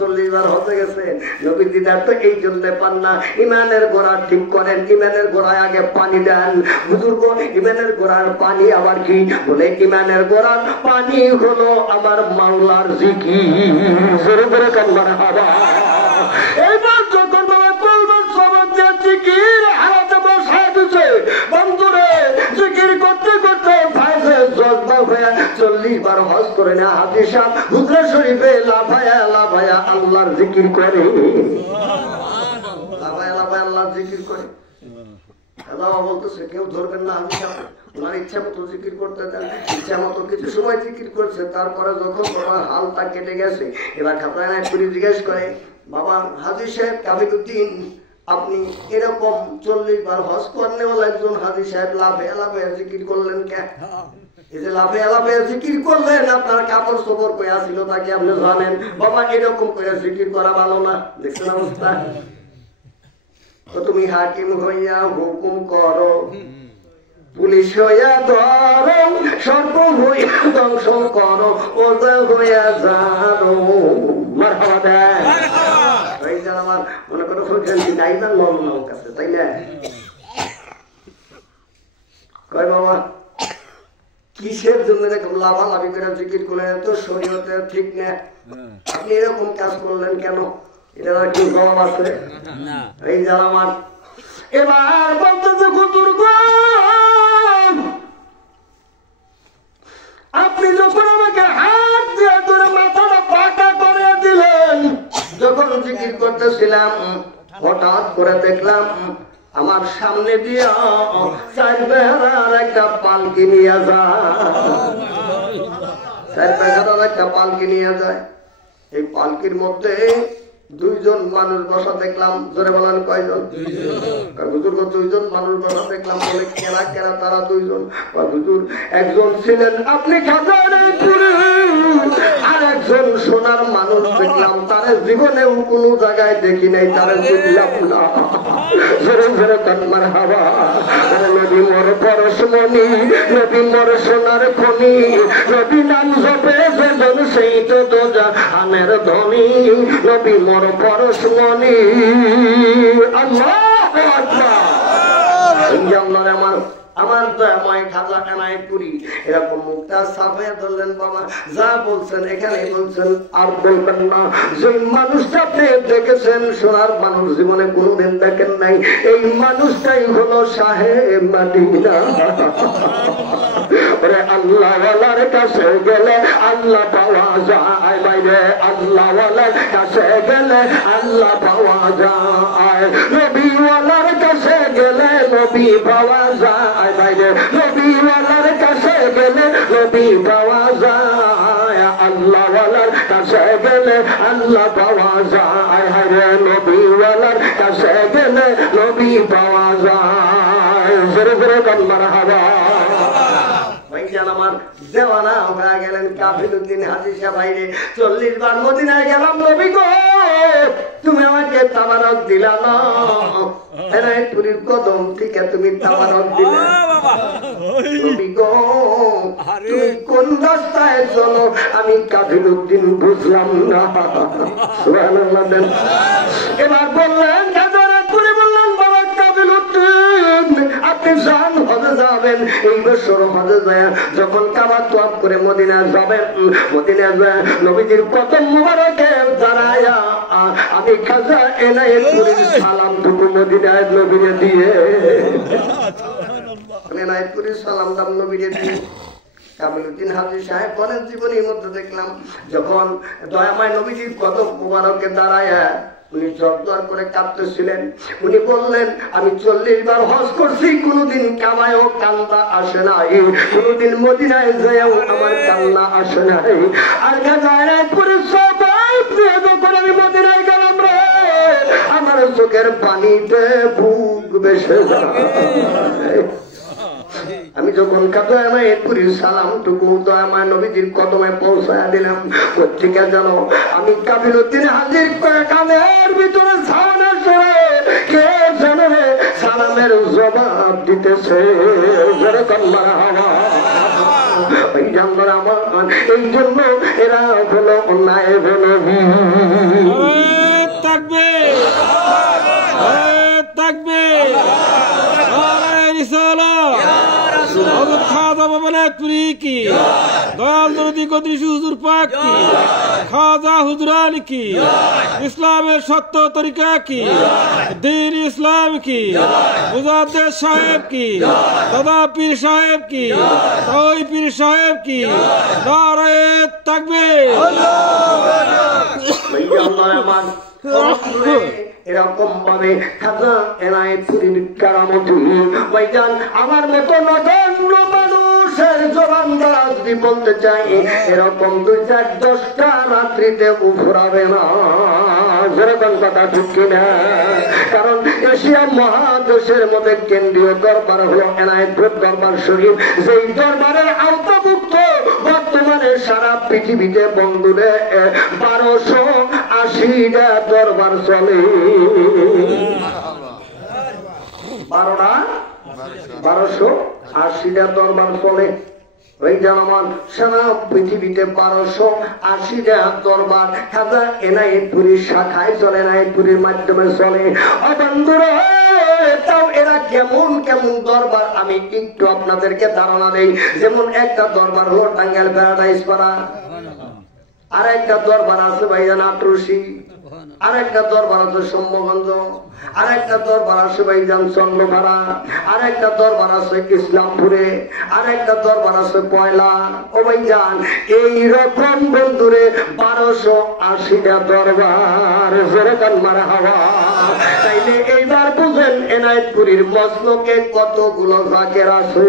40 বার হতে গেছে, নবীর দিদার তো এই জন্য পান না। ইমানের গোড়া ঠিক করেন, ইমানের গোড়ায় আগে পানি দেন। বুজুর্গ ইমানের গোড়ার পানি আবার কি বলে? ইমানের গোড়ার পানি হলো আমার মাওলার জিকির। এইবার যখন জিকির হারাতে বসে দিচ্ছে, বন্ধুরে জিকির করতে করতে ভাইসে জজবা হয়ে 40 বার হজ করে না হাজি সাহেব হুজরা শরীফে লাফায়া লাফায়া আল্লাহর জিকির করে, লাফায়া লাফায়া আল্লাহর জিকির করে। বলতেছে কেউ ধরবেন না হাজি সাহেব, ওনার ইচ্ছা মতো জিকির করতে দেন, ইচ্ছা মতো কিছু সময় জিকির করছে। তারপরে যখন তোমার হালটা কেটে গেছে, এবার খাপড়া করে জিজ্ঞেস করে, বাবা হাজি সাহেব কাবিলউদ্দিন, আপনি এরকম 40 বার হজ করনে ওলা একজন হাজি সাহেব লাফে লাফে জিকির করলেন কে? এই যে লাফে লাফে জিকির করলেন, আপনার কাপড় চোপড় কয়া ছিল তাকে আপনি জানেন। বাবা এরকম করে জিকির করা ভালো না, দেখছেন অবস্থা? তো তুমি হাকিম হইয়া হুকুম করো, পুলিশ হইয়া ধরো, সর্ব হইয়া ধ্বংস করো, ওজা হইয়া জানো। মারহাবা। আমার মনে করো নাই না লন্ডন কাছে, তাই না? কয় বাবা কিসের জন্য এরকম লাফালাফি করে জিকির করলেন? তো শরীয়তে ঠিক না, আপনি এরকম কাজ করলেন কেন? এটা কি জবাব আছে? এই যারা আমার এবার বলতেছে হুজুর গো, আপনি যখন আমাকে হাত দিয়ে ধরে মাথাটা পাকা করে দিলেন, যখন জিকির করতেছিলাম হঠাৎ করে দেখলাম আমার সামনে দিয়ে 4 বেহারার একটা পালকি নিয়ে যায়, 4 বেহারার একটা পালকি নিয়ে যায়। এই পালকির মধ্যে 2 জন মানুষ বসা দেখলাম। জোরে বলেন কয়জন? হুজুর 2 জন মানুষ বসা দেখলাম। বলে কেনা কেনা তারা 2 জন? হুজুর একজন ছিলেন আপনি খাজানাপুরে, আর একজন সোনার মানুষ দেখলাম, তার জীবনেও কোন জায়গায় দেখি নাই, তার দেখলাম না। জোরে জোরে কান্নার হাওয়া। নবী মোর পরশমণি, নবী মোর সোনার খনি, নবী নাম জপে যেজন সেই তো দোজাহানের ধনী, নবী মোর পরশমণি। আল্লাহু আকবার। আমার আমার দয়াময় খাজা এনায়েতপুরী এরকম মুক্তা সাফায়া ধরলেন। বাবা যা বলছেন এখানে বলছেন, আর বলবেন না। যে মানুষটা আপনি দেখেছেন সোনার মানুষ, জীবনে কোনদিন দেখেন নাই, এই মানুষটাই হলো শাহে মদিনা। আল্লাহ ওয়ালার কাছে গেলে আল্লাহ পাওয়া যায়, বাইরে আল্লাহ ওয়ালার কাছে গেলে আল্লাহ পাওয়া যায়, নবী ওয়ালার কাছে গেলে নবী পাওয়া যায়, বাইরে নবী ওয়ালার কাছে গেলে নবী পাওয়া যায়, আল্লাহ ওয়ালার কাছে গেলে আল্লাহ পাওয়া যায়, হায়রে নবী ওয়ালার কাছে গেলে নবী পাওয়া যায়। জোরে জোরে বল মারহাবা। আমার দেওয়ানা হয়ে গেলেন কাফিলউদ্দিন হাজী সাহেব। বাইরে 40 বার মদিনায় গেলাম, নবী গো তুমি আমাকে তাবারক দিলা না, এনায়েতপুরীর কদম থেকে তুমি তাবারক দিলে। নবী গো তুমি কোন রাস্তায় চলো আমি কাফিলউদ্দিন বুঝলাম না। সুবহানাল্লাহ। এবার বললেন এনায়েতপুরী, বললেন বাবা কাফিলউদ্দিন আপনি যান হজে যাবেন, এই বছর হজে যায় যখন কাবা তওয়াফ করে মদিনায় যাবেন, মদিনায় যায় নবীজির কদম মুবারকে দাঁড়ায়া আমি খাজা এনায়েতপুরীর সালামটুকু মদিনায় নবীকে দিয়ে, এনায়েতপুরীর সালাম দাম নবীকে দিয়ে। কাবিলউদ্দিন হাজী সাহেব অনেক জীবনের মধ্যে দেখলাম যখন দয়াময় নবীজির কদম মুবারকে দাঁড়ায়া উনি জোরদার করে কাঁদতেছিলেন। উনি বললেন আমি 40 বার হজ করছি, কোনদিন কাবায়ও কান্না আসে নাই, কোনদিন মদিনায় যায়ও আমার কান্না আসে নাই। আর এনায়েতপুরে সবাই যখন আমি মদিনায় গেলাম রে, আমার চোখের পানিতে বুক ভেসে যায়। আমি যখন দয়াময় পুরীর সালামটুকু দয়াময় নবীজির কদমে পৌঁছায়া দিলাম, পত্রিকা জানো আমি কাবিলুদ্দিন হাজির কানের ভিতরে সালামের সরে কে জানে সালামের জবাব দিতেছে। ওই জানবার আমার এই জন্য এরা হলো অন্যায় হলো থাকবে থাকবে খাজা বাবানাথপুরি কি, দয়াল দরদি কদরিশ হুজুর পাক কি, খাজা হুজুরান কি, ইসলামের সত্য তরিকা কি, দ্বীন ইসলাম কি, মুজাদ্দেদ সাহেব কি, দাদা পীর সাহেব কি, ওই পীর সাহেব কি, নারায়ে তাকবীর। এরকম ভাবে খাজা এনায়েতপুরীর কারামতি ভাইজান আমার মতো নগণ্য মানুষের জবান দ্বারা যদি বলতে চাই এরকম 2-4-10টা রাত্রিতে উফরাবে না, যেরকম কথা ঠিক কিনা। কারণ এশিয়া মহাদেশের মধ্যে কেন্দ্রীয় দরবার হলো এনায়েতপুর দরবার শরীফ, যেই দরবারের আওতাভুক্ত বর্তমানে সারা পৃথিবীতে বন্ধুরে 1280টা দরবার চলে। 1280টা দরবার চলে। ওই জানামান সারা পৃথিবীতে 1280টা দরবার খাজা এনায়েতপুরীর শাখায় চলে, এনায়েতপুরীর মাধ্যমে চলে। বন্ধুরা তাও এরা কেমন কেমন দরবার আমি একটু আপনাদেরকে ধারণা দেই। যেমন একটা দরবার হলো টাঙ্গাইল প্যারাডাইস পাড়া, আর একটা দরবার আছে ভাইজান আটরশি, আর একটা দরবার আছে সম্ভগঞ্জ, আর একটা দরবার আছে ভাইজান চন্দ্রপাড়া, আর একটা দরবার আছে ইসলামপুরে, আর একটা দরবার আছে পয়লা। ও ভাইজান এইরকম বন্ধুরে 1280টা দরবার, যেরকম মারা হাওয়া। তাইলে এইবার বুঝেন এনায়েতপুরীর মসনকে কতগুলো জাকের আছে।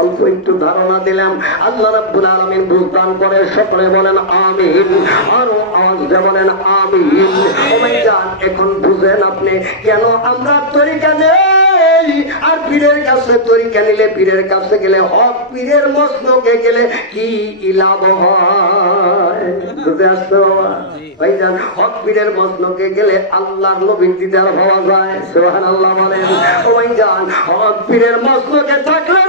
অল্প একটু ধারণা দিলাম, আল্লাহ রাব্বুল আলামিন বুঝদান করে সকলে বলেন আমিন, আরো আওয়াজ দিয়ে বলেন আমিন। ও ভাইজান এখন বুঝেন আপনি কেন আমরা তরিকা নেই, আর পীরের কাছে তরিকা নিলে, পীরের কাছে গেলে, হক পীরের মসনকে গেলে কি লাভ হয়? বুঝে আসছে বাবা? ভাইজান হক পীরের মসনকে গেলে আল্লাহর নবীর দিদার পাওয়া যায়, সুবহানাল্লাহ বলেন। ও ভাইজান হক পীরের মসনকে থাকলে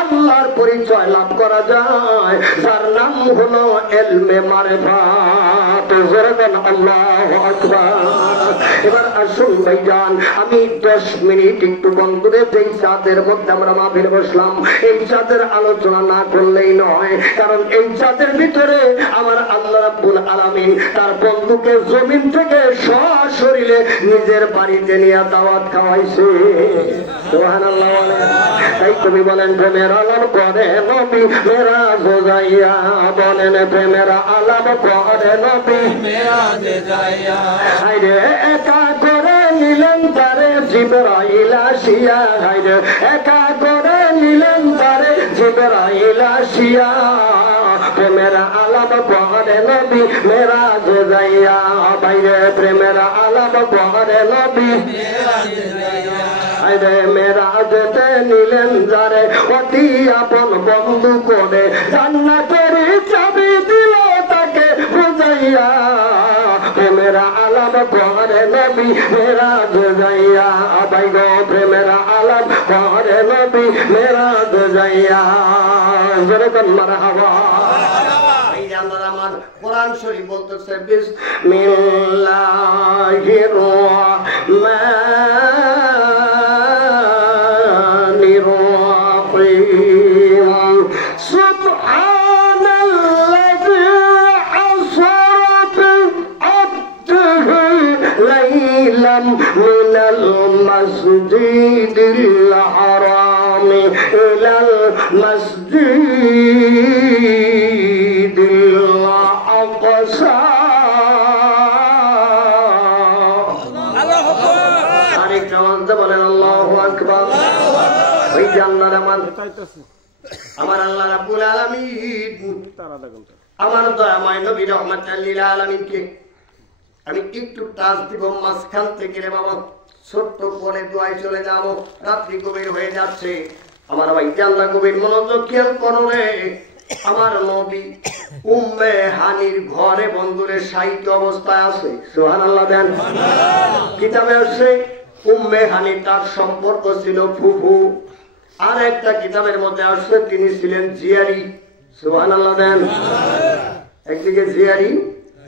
আল্লাহর পরিচয় লাভ করা যায়, যার নাম হলো ইলমে মারিফাত। আল্লাহু আকবার। এবার আসুন ভাইজান আমি 10 মিনিট একটু বন্ধুদের যেই চাঁদের মধ্যে আমরা মাহফিল বসলাম, এই চাঁদের আলোচনা না করলেই নয়। কারণ এই চাঁদের ভিতরে আমার আল্লাহ রাব্বুল আলামিন তার বন্ধুকে জমিন থেকে সশরীরে নিজের বাড়িতে নিয়ে দাওয়াত খাওয়াইছে, সুবহানাল্লাহ বলেন। তাই তুমি বলেন প্রেমের আলাপ করে নবী মেরাজে যাইয়া, বলেন প্রেমের আলাপ করে নবী মেরাজে যাইয়া। হায়রে একা করে নিলেন তারে জিবরাইল আসিয়া, হায়রে একা করে নিলেন তারে জিবরাইল আসিয়া। প্রেমের আলাপ করে নবী মেরাজে যাইয়া, বাইরে প্রেমের আলাপ করে নবী মেরাজে যাইয়া। আরে মেরাজেতে নিলেন যারে অতি আপন বন্ধু করে, জান্নাতের চাবি দিল তাকে বুঝাইয়া। প্রেমের আলাপ করে নবী মেরাজে যাইয়া, আবাই গো প্রেমের আলাপ করে নবী মেরাজে যাইয়া। যেরকম মারহাবা। আমার কোরআন শরীফ বলতেছে বিসমিল্লাহির রাহমানির রাহিম। সুবহানাল্লাযী আসরা বি'আবদিহি লাইলাম মিনাল মাসজিদিল হারামি ইলাল মাসজিদিল আকসা। আরেকটা বলতে বলেন আল্লাহু আকবার। ওই জান্নাত আমার আল্লাহ রাব্বুল আলামিন আমার দয়াময় নবী রাহমাতুল লিল আলামিনকে আমি একটু টাচ দিব মাঝখান থেকে রে বাবা, ছোট্ট করে দোয়ায় চলে যাব, রাত্রি গভীর হয়ে যাচ্ছে। আমার ভাই আল্লাহ গভীর মনোযোগ খেয়াল করো রে। আমার নবী উম্মে হানির ঘরে বন্ধুরে সাহিত্য অবস্থায় আছে, সুবহানাল্লাহ দেন। কিতাবে আছে উম্মে হানি তার সম্পর্ক ছিল ফুফু, আর একটা কিতাবের মধ্যে আসছে তিনি ছিলেন জিয়ারি, সুবহানাল্লাহ দেন। একদিকে জিয়ারি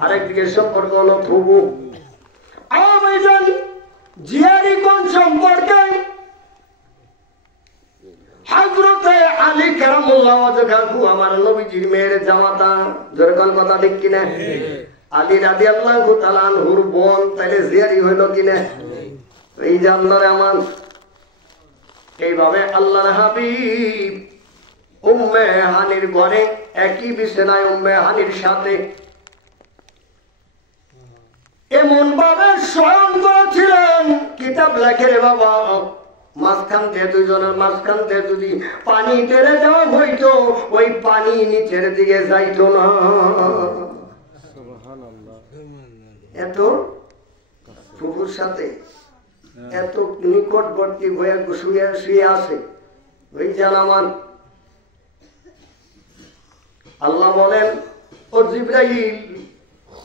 আর একদিকে সম্পর্ক হলো ফুফু। আমি জানি জিয়ারি কোন সম্পর্কে? হযরতে আলী কারামুল্লাহ ওয়াজহাহু আমার নবীজির মেয়ের জামাতা, যেরকম কথা ঠিক কিনা? আলী রাদিয়াল্লাহু তাআলা আনহুর বোন, তাইলে জিয়ারি হইল কিনা? এই জানলার আমার এইভাবে আল্লাহর হাবিব উম্মে হানির ঘরে একই বিছানায় উম্মে হানির সাথে এমন ভাবে শয়ন করেছিলেন, কিতাব লেখে রে বাবা, মাঝখান দিয়ে দুইজনের মাঝখান দিয়ে যদি পানি টেনে দেওয়া হইতো, ওই পানি নিচের দিকে যাইতো না। এত ফুফুর সাথে এত নিকটবর্তী হয়ে শুয়ে আছে। ওই জানামান আল্লাহ বলেন, ও জিবরাইল,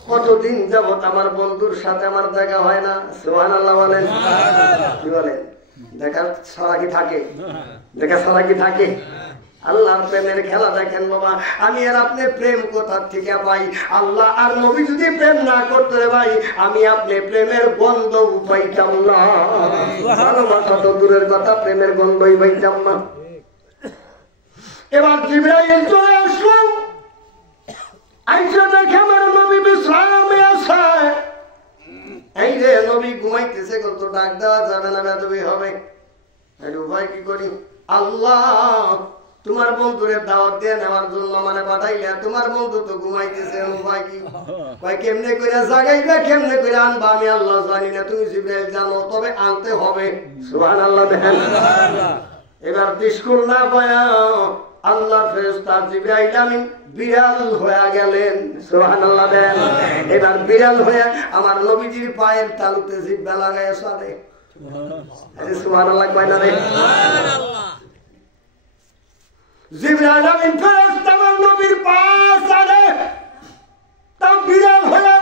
কতদিন যাবত আমার বন্ধুর সাথে আমার দেখা হয় না। সুবহানাল্লাহ বলেন। কি বলেন? দেখা ছাড়া কি থাকে? দেখা ছাড়া কি থাকে? আল্লাহর প্রেমের খেলা দেখেন বাবা। আমি আর আপনি প্রেম কোথা থেকে পাই? আল্লাহ আর নবী যদি প্রেম না করতে রে ভাই, আমি আপনি প্রেমের গন্ধ পাইতাম না। ভালোবাসা তো দূরের কথা, প্রেমের গন্ধই পাইতাম না। এবার জিবরাইল চলে আসলো, আইসা দেখে আমার নবী বিশ্রামে আছে। এই রে নবী ঘুমাইতেছে, কত ডাক দেওয়া যাবে না, বেদবি হবে। উপায় কি করি? আল্লাহ তোমার বন্ধুরে দাওয়াত দিয়ে নেওয়ার জন্য মানে পাঠাইলে, তোমার বন্ধু তো ঘুমাইতেছে, উপায় কি? কেমনে করে জাগাইবে, কেমনে করে আনবা আমি আল্লাহ জানি না, তুমি জিবরাইল জানো, তবে আনতে হবে। সুবহানাল্লাহ দেখেন। এবার বিস্কুল না পায়া আল্লাহ ফেরেশতা জিবরাইল আমিন বিড়াল হয়ে গেলেন। সুবহানাল্লাহ দেন। এবার বিড়াল হয়ে আমার নবীজির পায়ের তালুতে জিহ্বা লাগায় সারে। সুবহানাল্লাহ কয় না রে? জিবরাইল আমিন ফেরেশতা আমার নবীর পা সারে, তাও বিড়াল হয়ে।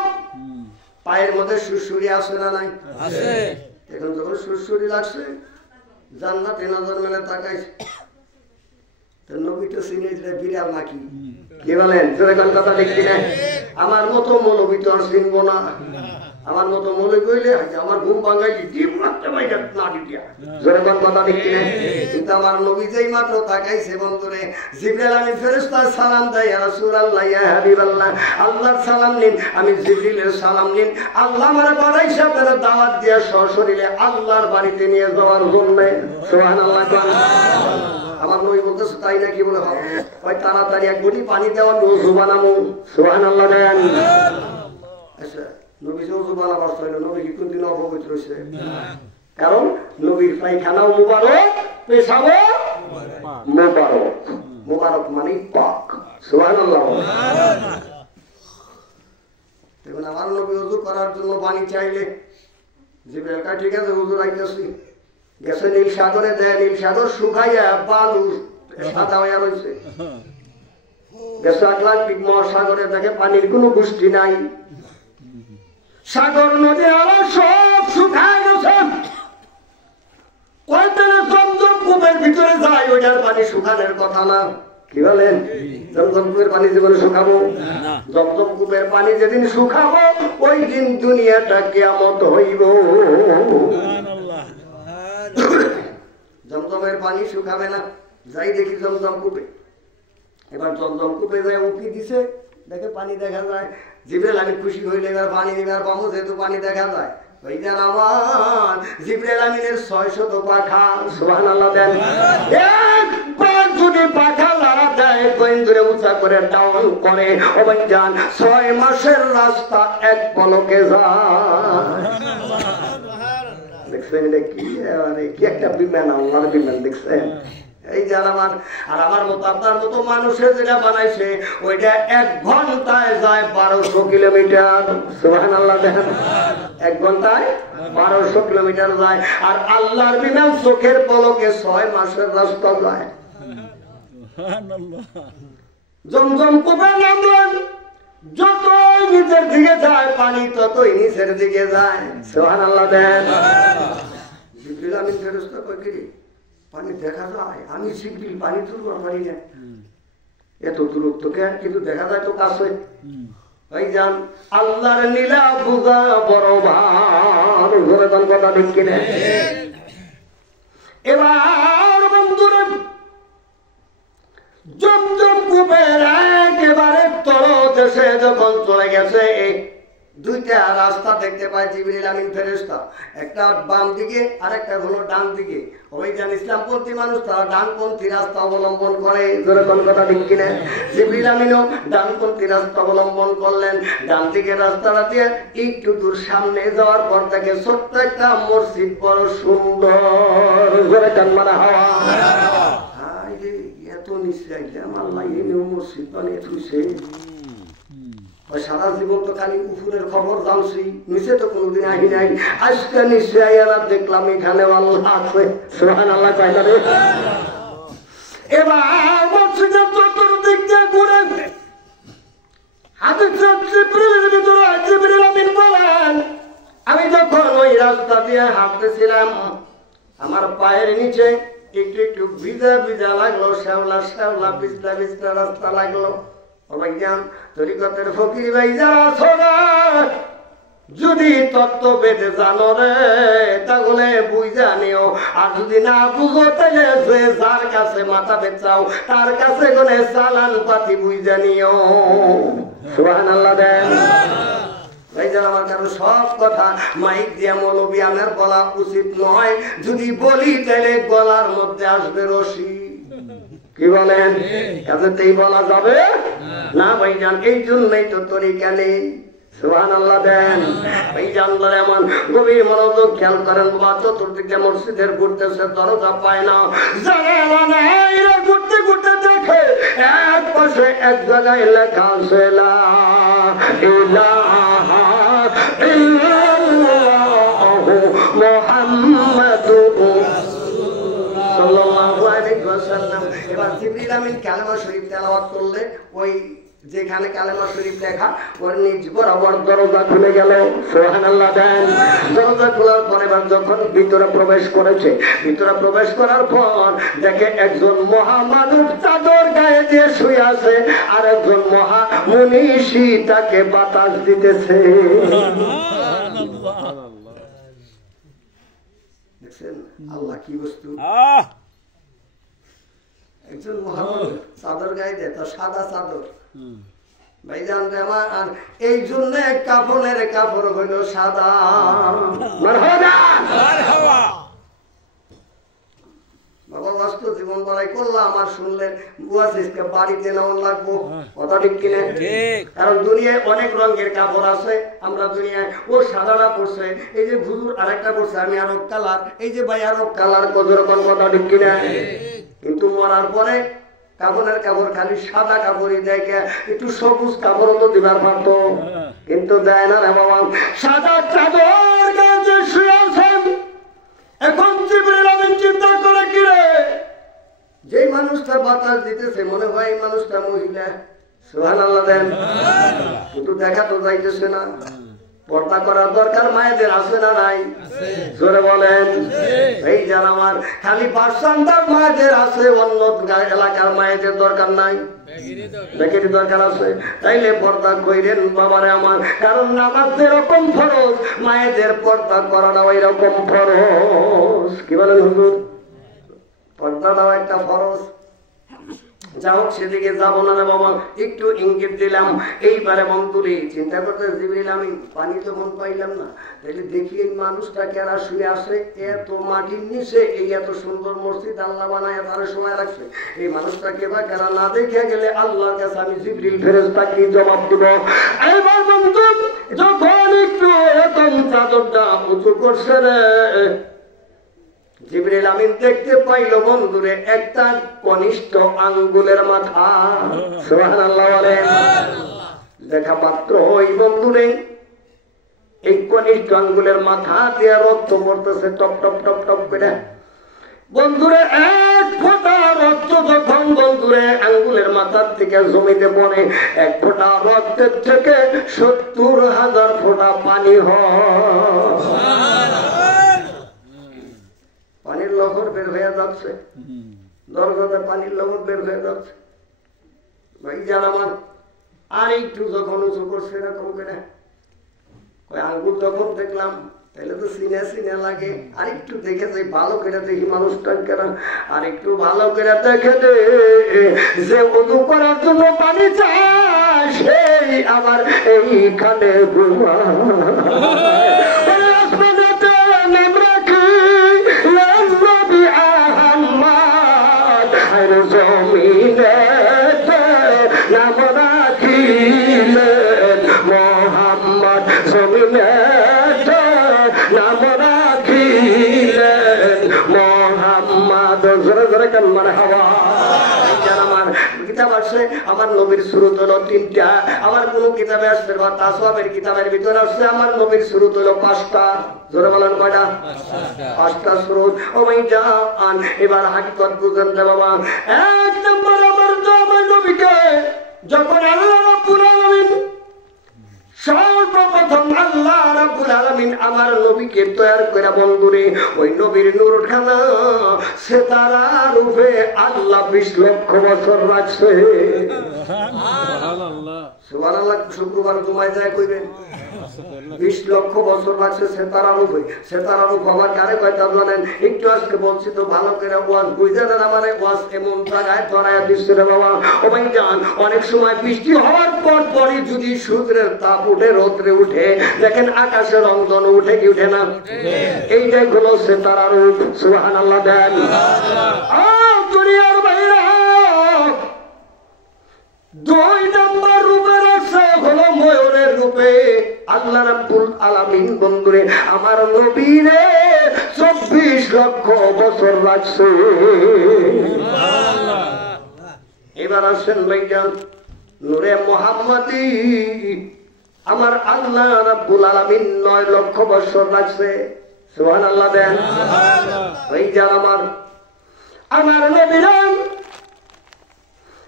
পায়ের মধ্যে সুরসুরি আছে না নাই? আছে। এখন যখন সুরসুরি লাগছে, জান্নাতে নজর মেলে তাকাইছে, নবী তো চিনে বিড়াল নাকি? কি বলেন? কথা দেখছি না। আমার মতো মৌলবী তো আর চিনবো না। আমার মতো মৌলবী কইলে আমার ঘুম ভাঙাইলি ডিম রাখতে পাই না দিয়া, যেরকম কথা দেখছি না। কিন্তু আমার নবী যেই মাত্র তাকাইছে বন্ধুরে, জিবরাইল আমিন ফেরেশতা সালাম দেয়, ইয়া রাসূলুল্লাহ, ইয়া হাবিবাল্লাহ, আল্লাহর সালাম নিন। আমি জিবরিলের সালাম নিন। আল্লাহ আমারে বাড়াইছে আপনারা দাওয়াত দিয়া সশরীরে আল্লাহর বাড়িতে নিয়ে যাওয়ার জন্য। সুবহানাল্লাহ। আমার নবী বলতেছে তাই নাকি? বলে হয় তাড়াতাড়ি এক বটি পানি দেওয়া, ওযু বানাবো। সুবহানাল্লাহ দেন। আচ্ছা, নবী যে ওযু বানাবার চাইলো, নবী কি কোনদিন অপবিত্র হইছে? কারণ নবীর পায়খানাও মুবারক, পেশাবও মুবারক। মুবারক মানে পাক। সুবহানাল্লাহ। দেখুন, আমার নবী ওযু করার জন্য পানি চাইলে জিবরাইল কয় ঠিক আছে, ওযু রাখতেছি। গেছে নীল সাগরে, দেয় নীল সাগর শুকাইয়া বালু সাদা হইয়া রয়েছে। গেছে আটলান্টিক মহাসাগরে, দেখে পানির কোনো গোষ্ঠী নাই, সাগর নদী আরো সব শুকায় গেছে। কয়দিনে জমজম কূপের ভিতরে যায়, ওইটার পানি শুকানোর কথা না। কি বলেন? জমজম কূপের পানি জীবনে শুকাবো? জমজম কূপের পানি যেদিন শুকাবো, ওই দিন দুনিয়াটা কিয়ামত হইব। জমজমের পানি শুকাবে না। যাই দেখি জমজম কূপে। এবার জমজম কূপে যায় উকি দিছে, দেখে পানি দেখা যায়। জিবরাইল আমিন খুশি হইলে এবার পানি নিবার পাবো, যেহেতু পানি দেখা যায়। ওইটার আমার জিবরাইল আমিনের 600 পাখা। সুবহানাল্লাহ দেন। একবার যদি পাখা লড়া দেয়, কয়েন ধরে উঁচা করে ডাউন করে, ও ভাই জান 6 মাসের রাস্তা এক পলকে যায়। দেখছেন এটা কি? কি একটা বিমান, আল্লাহর বিমান দেখছেন? এই যে আমার মতো আপনার মতো মানুষের যেটা বানাইছে ওইটা 1 ঘন্টায় যায় 1200 কিলোমিটার। সুবহানাল্লাহ। দেখেন 1 ঘন্টায় 1200 কিলোমিটার যায়। আর আল্লাহর বিমান চোখের পলকে 6 মাসের রাস্তা যায়। জমজম কূপে নামলেন, যতই নিচের দিকে যায় পানি ততই নিচের দিকে যায়। সুবহানাল্লাহ। দেন জিবরিল আমিন ফেরেশতা কই কি পানি দেখা যায়, আমি জিবরিল পানি তুলব পারি না, এত দূরত্ব কেন, কিন্তু দেখা যায় তো কাছে। ওই যান আল্লাহর লীলা বুঝা বড় ভার, ঘরে কোন কথা ঠিক কিনা। এবার বন্ধুরা জমজম কূপের একেবারে তলদেশে যখন চলে গেছে, 2টা রাস্তা দেখতে পায় জিবরিল আমিন ফেরেশতা, একটা বাম দিকে আর একটা হলো ডান দিকে। ওই যে ইসলামপন্থী মানুষ তারা ডানপন্থী রাস্তা অবলম্বন করে, যেরকম কথা ঠিক কিনা। জিবরিল আমিনও ডানপন্থী রাস্তা অবলম্বন করলেন। ডান দিকের রাস্তাটা দিয়ে একটু দূর সামনে যাওয়ার পর থেকে ছোট্ট একটা মসজিদ, বড় সুন্দর, জোরে টান মারা হাওয়া। এত নিচে আইলাম, আল্লাহ এনেও মসজিদ বানিয়ে থুইছে। সারা জীবন তো খালি উপরের খবর জানছি, নিচে তো কোনোদিন আহি নাই। আজকে নিচে আইয়ারা দেখলাম এখানে আল্লাহ আছে। সুবহানাল্লাহ। এবার মসজিদের চতুর্দিক দিয়ে ঘুরে জিবরিল আমিন বলেন, আমি যখন ওই রাস্তা দিয়ে হাঁটতেছিলাম আমার পায়ের নিচে একটু একটু ভিজা ভিজা লাগলো, শ্যাওলা শ্যাওলা পিছলা পিছলা রাস্তা লাগলো। তরিকতের ফকির ভাই যারা যদি তত্ত্ব পেতে জানো রে তাহলে বুঝা নিও, আর যদি না বুঝো তাহলে যার কাছে মাথা পেঁচাও তার কাছে গনে চালান পাতি বুঝা নিও। সুবহানাল্লাহ। দেন আমার কারো সব কথা মাইক দিয়া মৌলবী আমার বলা উচিত নয়, যদি বলি তাহলে গলার মধ্যে আসবে রশি। কি বলেন? কাজেতেই বলা যাবে না ভাইজান, এই জন্যই তো তরিকা নেই। সুবহানাল্লাহ। দেন ভাইজান এমন গভীর মনোযোগ খেয়াল করেন। বাবা চতুর্দিকে মসজিদের ঘুরতেছে, দরজা পায় না, ঘুরতে ঘুরতে দেখে এক পাশে এক জায়গায় লেখা আছে লা ইলাহা ইল্লাল্লাহু মুহাম্মাদুর সাল্লাল্লাহু আলাইহি ওয়াসাল্লাম। এবার জিবরিল আমিন কালেমা শরীফ তেলাওয়াত করলে ওই যেখানে কালেমা শরীফ লেখা ওর নিজ বরাবর দরজা খুলে গেল। সুবহানাল্লাহ। দেন দরজা খোলার পর এবার যখন ভিতরে প্রবেশ করেছে, ভিতরে প্রবেশ করার পর দেখে একজন মহামানব চাদর গায়ে দিয়ে শুয়ে আছে, আর একজন মহা মনীষী তাকে বাতাস দিতেছে। দেখছেন আল্লাহ কি বস্তু। একজন মহামানব চাদর গায়ে দেয়, তার সাদা চাদর ভাইজান আমার, আর এই জন্য কাফনের কাপড় হইল সাদা। বাবা বাস্তব জীবন বড়াই করলাম আর শুনলেন বুয়াশিসকে বাড়িতে নেওয়া লাগবো, কথা ঠিক কিনে। কারণ দুনিয়ায় অনেক রঙের কাপড় আছে, আমরা দুনিয়ায় ও সাদাটা পড়ছে, এই যে হুজুর আরেকটা পড়ছে, আমি আরো কালার, এই যে ভাই আরো কালার, কতরকম, কথা ঠিক কিনে। কিন্তু মরার পরে কাপড়ের কাপড় খালি সাদা কাপড়ই দেখে, একটু সবুজ কাপড় তো দিবার পারত, কিন্তু দেয় না রে বাবা। সাদা চাদর গায়ে শুয়ে আছেন। এখন জিবরিল আমিন চিন্তা করে কি রে, যে মানুষটা বাতাস দিতেছে মনে হয় এই মানুষটা মহিলা। সুবহানাল্লাহ। দেন কিন্তু দেখা তো যাইতেছে না। পর্দা করার দরকার মায়েদের আছে না নাই? জোরে বলেন। এই যারা আমার খালি পার্সেন্টার মায়েদের আছে, অন্য এলাকার মায়েদের দরকার নাই, বেকেরই দরকার আছে। তাইলে পর্দা কইরেন বাবারে আমার, কারণ নামাজ যেরকম ফরজ মায়েদের পর্দা করাটা ওই রকম ফরজ। কি বলেন হুজুর? পর্দাটাও একটা ফরজ। যাও সেদিকে যাবো না রে বাবা, একটু ইঙ্গিত দিলাম। এইবারে বন্ধুরি চিন্তা করতে জিবরিল আমি পানি তো মন পাইলাম না, তাহলে দেখি এই মানুষটা কেরা শুয়ে আসে এত মাটির নিচে, এই এত সুন্দর মসজিদ আল্লাহ বানায় তারা সময় রাখছে, এই মানুষটাকে বা কেরা না দেখে গেলে আল্লাহর কাছে আমি জিবরিল ফেরেশতা কি জবাব দিব? এইবার বন্ধু যখন একটু এরকম চাদরটা উঁচু করছে রে, জিবরিল আমিন দেখতে পাইল বন্ধুরে একটা কনিষ্ঠ আঙ্গুলের মাথা। সুবহানাল্লাহ বলেন। দেখা মাত্র ওই বন্ধুরে এই কনিষ্ঠ আঙ্গুলের মাথা দিয়ে রক্ত পড়তেছে টপ টপ টপ টপ করে। বন্ধুরে এক ফোঁটা রক্ত যখন বন্ধুরে আঙ্গুলের মাথার থেকে জমিতে পড়ে, এক ফোঁটা রক্তের থেকে 70,000 ফোঁটা পানি হয়। পানির লহর বের হয়ে যাচ্ছে, দরজাতে পানির লহর বের হয়ে যাচ্ছে। ভাই জান আমার আর একটু যখন উঁচু করছে এরকম করে আঙ্গুল যখন দেখলাম তাহলে তো সিনে সিনে লাগে, আর একটু দেখে যাই ভালো করে দেখি মানুষটা কেনা, আর একটু ভালো করে দেখে দে যে উযু করার জন্য পানি চায় সেই আবার এইখানে জমিনে নাম রাখিলেন মোহাম্মদ, জমিনে নাম রাখিলেন মোহাম্মদ। জোরে জোরে কেন মানে হাওয়া আমার কিতাব আসছে, আমার নবীর শুরুত হলো 3টা। আমার কোন কিতাবে আসছে বা তাসওয়াবের কিতাবের ভিতরে আসছে আমার নবীর শুরুত হলো 5টা। জোরে বলেন কয়টা? 5টা শুরুত। ও ভাই জান এবার হাকিকত বুঝেন যে বাবা, এক নম্বর আমার নবীকে যখন আল্লাহ রাব্বুল আলামিন সর্বপ্রথম আল্লাহ রাব্বুল আলামিন আমার নবীকে তৈরি করে বন্ধুরে ওই নবীর নূরখানা সিতারার উপরে আল্লাহ 20 লক্ষ বছর রাখছে। সুবহানাল্লাহ সুবহানাল্লাহ। শুক্রবার জুমায় যায় কইবেন 20 লক্ষ বছর রাখছে সিতারার উপরে। সিতারার উপর আবার কারে কয়টা জানেন? একটু আজকে বলছি তো ভালো করে ওয়াজ বুঝা দেন। আমার ওয়াজ এমন জায়গায় ধরায় দিচ্ছে রে বাবা। ও ভাই জান অনেক সময় বৃষ্টি হওয়ার পরই যদি সূর্যের তাপ উঠে, রৌদ্রে উঠে, দেখেন আকাশের রংধন উঠে কি উঠে না? এইটাই হলো সিতারার রূপ। সুবহানাল্লাহ দেন। দুনিয়ার বাইরে 2 নম্বর রূপে রাখছে হলো ময়ূরের রূপে। আল্লাহ রাব্বুল আলামিন বন্ধুরে আমার নবীরে 24 লক্ষ বছর রাখছে। এবার আসেন ভাইজান নূরে মুহাম্মাদি আমার আল্লাহ রাব্বুল আলামিন 9 লক্ষ বছর রাখছে। সুবহানাল্লাহ দেন। ভাইজান আমার নবীরা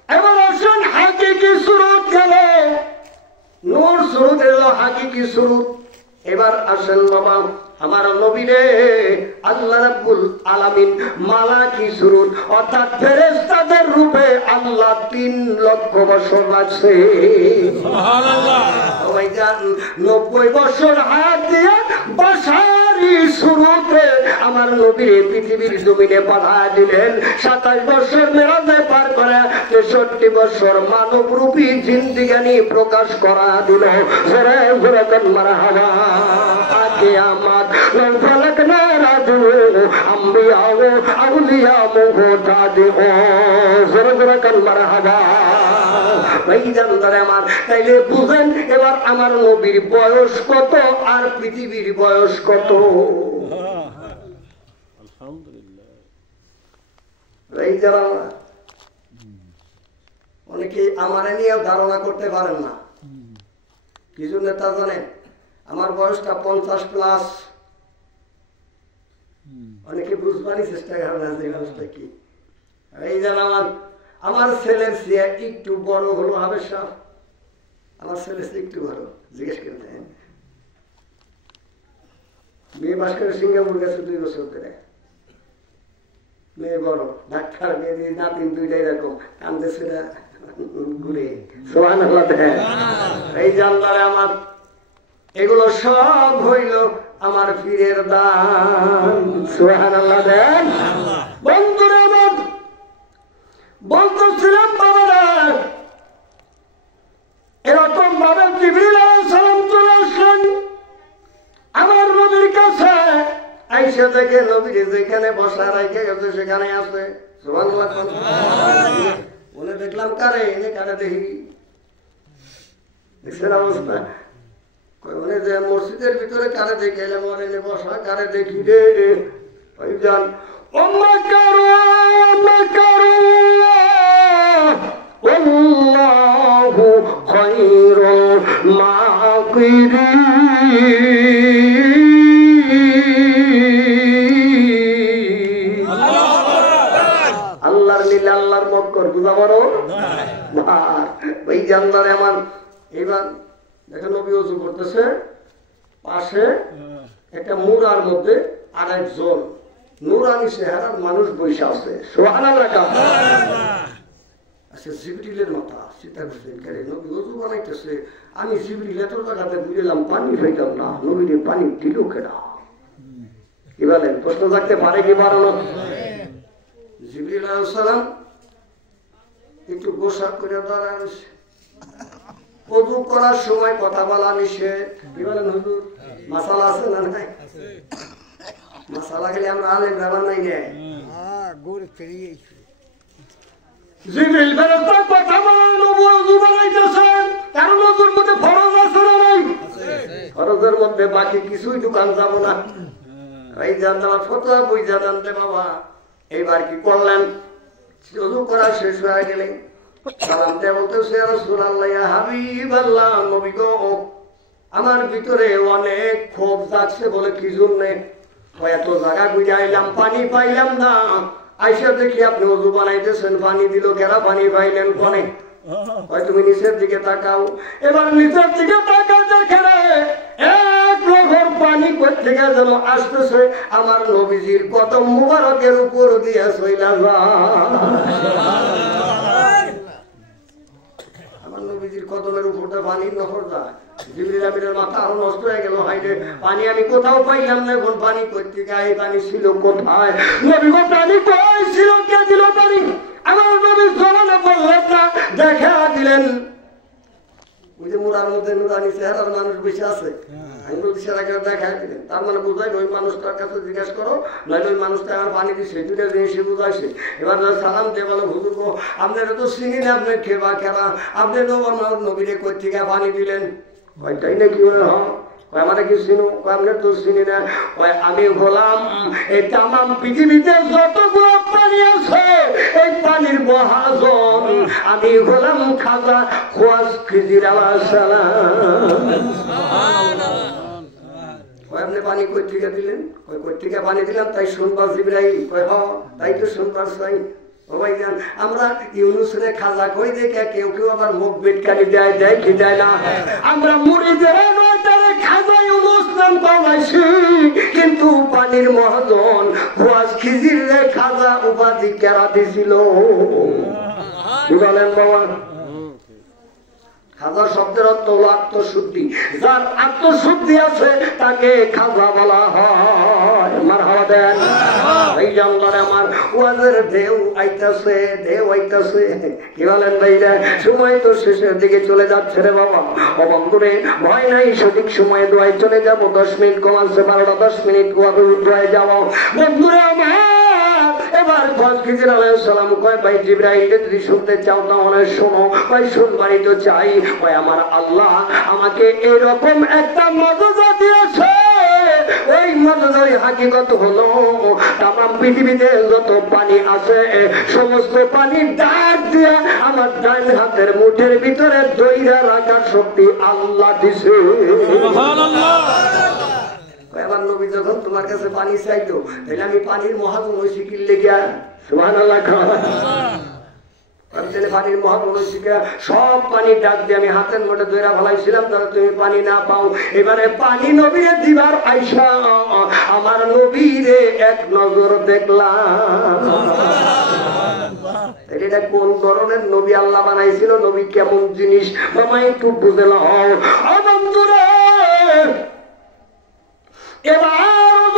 এবার আসেন হাকিকি সুরত গেল, নূর সুরত এলো হাকিকি সুরত। এবার আসেন বাবা আমার নবীরে আল্লাহ রাব্বুল আলামিন মালাকি সুরত অর্থাৎ ফেরেশতাদের রূপে আল্লাহ 3 লক্ষ বছর রাখছে। সুবহানাল্লাহ। ওই জান 90 বছর হাত দিয়ে বাশারি সুরতে আমার নবীর পৃথিবীর জমিনে পাঠিয়ে দিলেন। 27 বছর মেরাজে পার করে 63 বছর মানবরূপী জিন্দেগানি প্রকাশ করা দিল। জোরে জোরে কান মারহাবা। আগে আমার ফলক না রাজু আম্বিয়া ও আউলিয়া মুহতাদি ও জোরে জোরে কান মারহাবা। ভাইজান ধরে আমার তাইলে বুঝেন এবার আমার নবীর বয়স কত আর পৃথিবীর বয়স কত? আলহামদুলিল্লাহ। ভাইজান অনেকে আমার নিয়ে ধারণা করতে পারেন না, কি জন্য তা জানেন? আমার বয়সটা 50 প্লাস। অনেকে বুঝবারই চেষ্টা করেন না যে বয়সটা কি। এই জান আমার ছেলের চেয়ে একটু বড় হলো হবে সব। আমার ছেলের চেয়ে একটু বড়, জিজ্ঞেস করতেন। মেয়ে বাস করে সিঙ্গাপুর গেছে 2 বছর ধরে। মেয়ে বড় ডাক্তার, মেয়ে নাতিন 2টা এরকম কান্দেছে না ঘুরে। সুবহানাল্লাহ। এই জানলারে আমার এগুলো সব হইল আমার পীরের দান। সুবহানাল্লাহ দেন। বন্ধুরা বলতেছিলাম বাবারা এরকম ভাবে জিবরিল আলাইহিস সালাম চলে আসলেন আমার নবীর কাছে। আইসা দেখে নবীর যেখানে বসা রেখে গেছে সেখানে আছে। সুবহানাল্লাহ। বলে দেখলাম কারে এনে কারে দেখি দেখছেন অবস্থা। মসজিদের ভিতরে কারে দেখে এলে মনে বসা কারে দেখি রে ভাইজান ওমাকারু আল্লাহু খায়রুল মাকিরিন। আল্লাহর লীলা আল্লাহর মক্কর বুঝা পারো না ওই জানলারে আমার। এবার দেখেন নবী ওযু করতেছে, পাশে একটা মুরার মধ্যে আর একজন নুরানি চেহারার মানুষ বসে আছে। সুবহানাল্লাহ। আচ্ছা জিবরিলের মাথা চিন্তা করছেন কেন নবী ওযু বানাইতেছে, আমি জিবরিল এত জায়গাতে বুঝলাম পানি পাইলাম না, নবীরে পানি দিল কেনা? কি বলেন? প্রশ্ন থাকতে পারে কি পারে না? জিবরিল আলাইহিস সালাম একটু গোসা করে দাঁড়ায়, ওযু করার সময় কথা বলা নিষেধ। কি বলেন হুজুর? মাসালা আছে না নাই? মাসালা গেলে আমরা আলেম ব্যাপার নাই গে। জিবরিল ফেরেশতা কথা বলার নবী ওযু বানাইতেছেন, কারণ ওযুর মধ্যে ফরজ আছে না নাই? ফরজের মধ্যে বাকি কিছুই দোকান যাব না। এই জানলা ফতোয়া বই জানতে বাবা এইবার কি করলেন? ওযু করা শেষ হয়ে গেলে সালাম দিয়ে বলতেছে, ইয়া রাসূলুল্লাহ, ইয়া হাবিবাল্লাহ, নবী গো, আমার ভিতরে অনেক ক্ষোভ জাগছে। বলে কি জন্যে? এত জায়গা বুঝাইলাম পানি পাইলাম না, আইসা দেখি আপনি ওযু বানাইতেছেন, পানি দিল কেরা? পানি পাইলেন কোনে? তুমি নিচের দিকে তাকাও। এবার নিচের দিকে তাকাও, দেখে এক রকম পানি কোথেকে যেন আসতেছে, আমার নবীজির কদম মুবারকের উপর দিয়ে চইলা যায়। আমার নবীজির কদমের উপরটা পানির নহর যায়। জিবরিল আমিনের মাথা আরো নষ্ট হয়ে গেল। হাইরে পানি আমি কোথাও পাইলাম না, এখন পানি কোথেকে? এই পানি ছিল কোথায়? নবী গো, পানি কই ছিল? কে দিল পানি? আমার নবী জমানে বললেন না, দেখা দিলেন ওই যে মুরার মধ্যে নুরানি চেহারার মানুষ বসে আছে, আমি নবী সেটাকে দেখা দিলেন। তার মানে বুঝাই ওই মানুষটার কাছে জিজ্ঞাসা করো, নইলে ওই মানুষটা আমার পানি দিচ্ছে, দুটা জিনিসই বুঝাইছে। এবার সালাম দিয়ে বলো, হুজুর গো, আপনারা তো চিনি না, আপনি খেবা খেলা, আপনি নবীরে কই থেকে পানি দিলেন? তাই না? কি বলে? হ্যাঁ। আমার কি চিনো? আপনার তো চিনি না। আমি হলাম এই তামাম পৃথিবীতে যতগুলো পানি আছে এই পানির মহাজন। আমি হলাম খাজা খোয়াজ খিজির আলাইহিস সালাম। আপনি পানি কই থেকে দিলেন? কই থেকে পানি দিলাম তাই শুনবা জিবরাইল? তাই তো শুনবার চাই। আমরা ইউনুসরে খাজা কই দেখে কেউ কেউ আবার মুখ বিটকানি দেয়, দেয় কি দেয় না? আমরা মুরিদের খাজা ইউনুস নাম কমাইছি, কিন্তু পানির মহাজন খোয়াজ খিজির রে খাজা উপাধি কেরা দিছিল? কি বলেন বাবা? খাজা শব্দের অর্থ হলো আত্মশুদ্ধি। যার আত্মশুদ্ধি আছে তাকে খাজা বলা হয়। মারহাবা দেন। এই জঙ্গলে আমার ওয়াজের ঢেউ আইতাছে, ঢেউ আইতাছে। কি বলেন ভাইরা? সময় তো শেষের দিকে চলে যাচ্ছে রে বাবা। অবঙ্গরে ভয় নাই, সঠিক সময়ে দোয়ায় চলে যাব। 10 মিনিট কমাচ্ছে 12টা 10 মিনিট দোয়ায় যাওয়া। বন্ধুরা আমার এবার খোয়াজ খিজির আলাইহিস সালাম কয়, ভাই জিবরাইল যদি শুনতে চাও তাহলে শোনো। ভাই শুনবারই তো চাই। ভাই আমার আল্লাহ আমাকে এরকম একটা মজা দিয়েছে, ওই মজার হাকিকত হলো তামাম পৃথিবীতে যত পানি আছে সমস্ত পানি ডাক দিয়ে আমার ডান হাতের মুঠের ভিতরে দইরা রাখার শক্তি আল্লাহ দিছে। সুবহানাল্লাহ। এবার নবী যখন তোমার কাছে পানি চাইতো, তাহলে আমি পানির মহাজন হয়েছি কি লেগিয়া? সুবহানাল্লাহ। পানির মহাজন হয়েছি সব পানি ডাক দিয়ে আমি হাতের মধ্যে ধরে ফেলাইছিলাম, তাহলে তুমি পানি না পাও। এবারে পানি নবীরে দিবার আইসা আমার নবীরে এক নজর দেখলাম। এটা কোন ধরনের নবী আল্লাহ বানাইছিল? নবী কেমন জিনিস বাবা একটু বুঝে নাও। বন্ধুরা এবার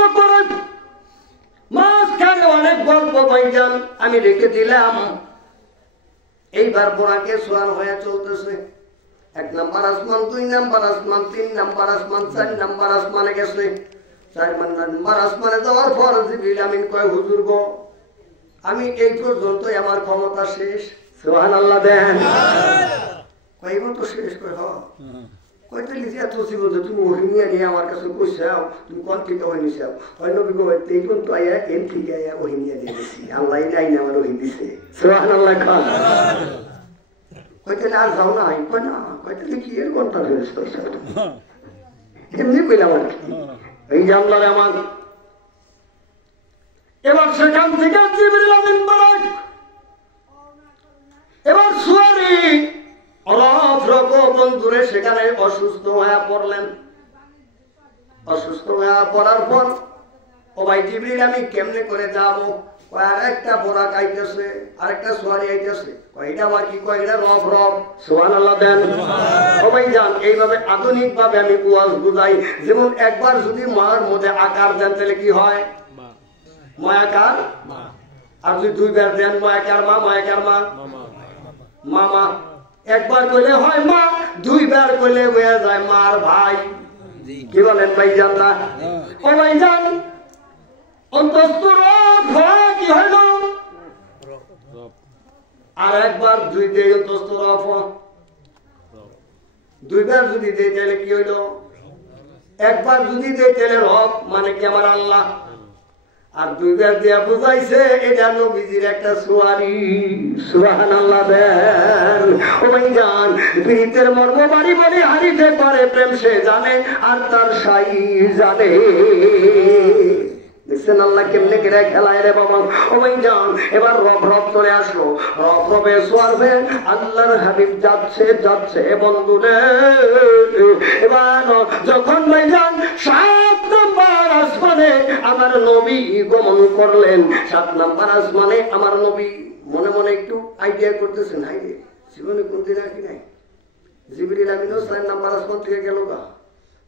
মাঝখানে অনেক গল্প ভাইজান আমি রেখে দিলাম। এইবার বোরাকে সোয়ার হয়ে চলতেছে। 1 নাম্বার আসমান, 2 নাম্বার আসমান, 3 নাম্বার আসমান, 4 নাম্বার আসমানে গেছে। 4 নাম্বার আসমানে যাওয়ার পর জিবরিল আমিন কয়, হুজুর গো, আমি এই পর্যন্ত আমার ক্ষমতা শেষ। সুবহানাল্লাহ দেন। কয় তো শেষ? কয় কয়টা লিখে এত জীবন তুমি ওহিমিয়া নিয়ে আমার কাছে কইসাও তুমি কোন থেকে ওহিমি চাও হয় নবী গো এই কোন তো আয়া এন থেকে আয়া ওহিমিয়া দিয়ে দিছি আল্লাহ নাই না আমার ওহিম দিছে সুবহানাল্লাহ খান কয়টা আর যাও না কয় না কয়টা লিখি এর কোনটা ফেরস্ত এমনি কইলাম আর এই যে আল্লাহর আমার এবার সেখান থেকে জিবরিল আমিন বারাক এবার সুয়ারি বন্ধুরে সেখানে অসুস্থ হয়ে পড়লেন অসুস্থ হয়ে পড়ার পর ও ভাই জিবরিল আমি কেমনে করে যাবো আর একটা বোরা খাইতেছে আরেকটা সোয়ারি আইতেছে কয়টা বাকি কয়টা রব রব সুবহানাল্লাহ দেন ও ভাই জান এইভাবে আধুনিক ভাবে আমি ওয়াজ বুঝাই যেমন একবার যদি মার মধ্যে আকার দেন তাহলে কি হয় মায়াকার আর যদি দুইবার দেন মায়াকার মা মায়াকার মা মামা একবার কইলে হয় মা দুইবার কইলে হয়ে যায় মার ভাই কি বলেন ভাই জান না ও ভাই জান অন্তঃস্থ কি হইল আর একবার দুই দিয়ে অন্তঃস্থ দুইবার যদি দেয় তাহলে কি হইল একবার যদি দেয় তাহলে রব মানে কি আমার আল্লাহ আর দুইবার দিয়া বুঝাইছে এটা নবীজির একটা সুয়ারি সুবহানাল্লাহ দেন ও ভাই জান প্রীতের মর্ম বাড়ি বলে হারিতে পারে প্রেম সে জানে আর তার সাই জানে দেখছেন আল্লাহ কেমনে করে খেলায় রে বাবা ও ভাই জান এবার রব রব চলে আসলো রব রবে সোয়ারবে আল্লাহর হাবিব যাচ্ছে যাচ্ছে বন্ধু রে এবার যখন ভাই জান 7 নম্বর আসমানে আমার নবী গমন করলেন 7 নম্বর আসমানে আমার নবী মনে মনে একটু আইডিয়া করতেছেন আইডিয়া জীবনে কোনদিন রাখি নাই জিবরিল আমিন 6 নম্বর আসমান থেকে গেল গা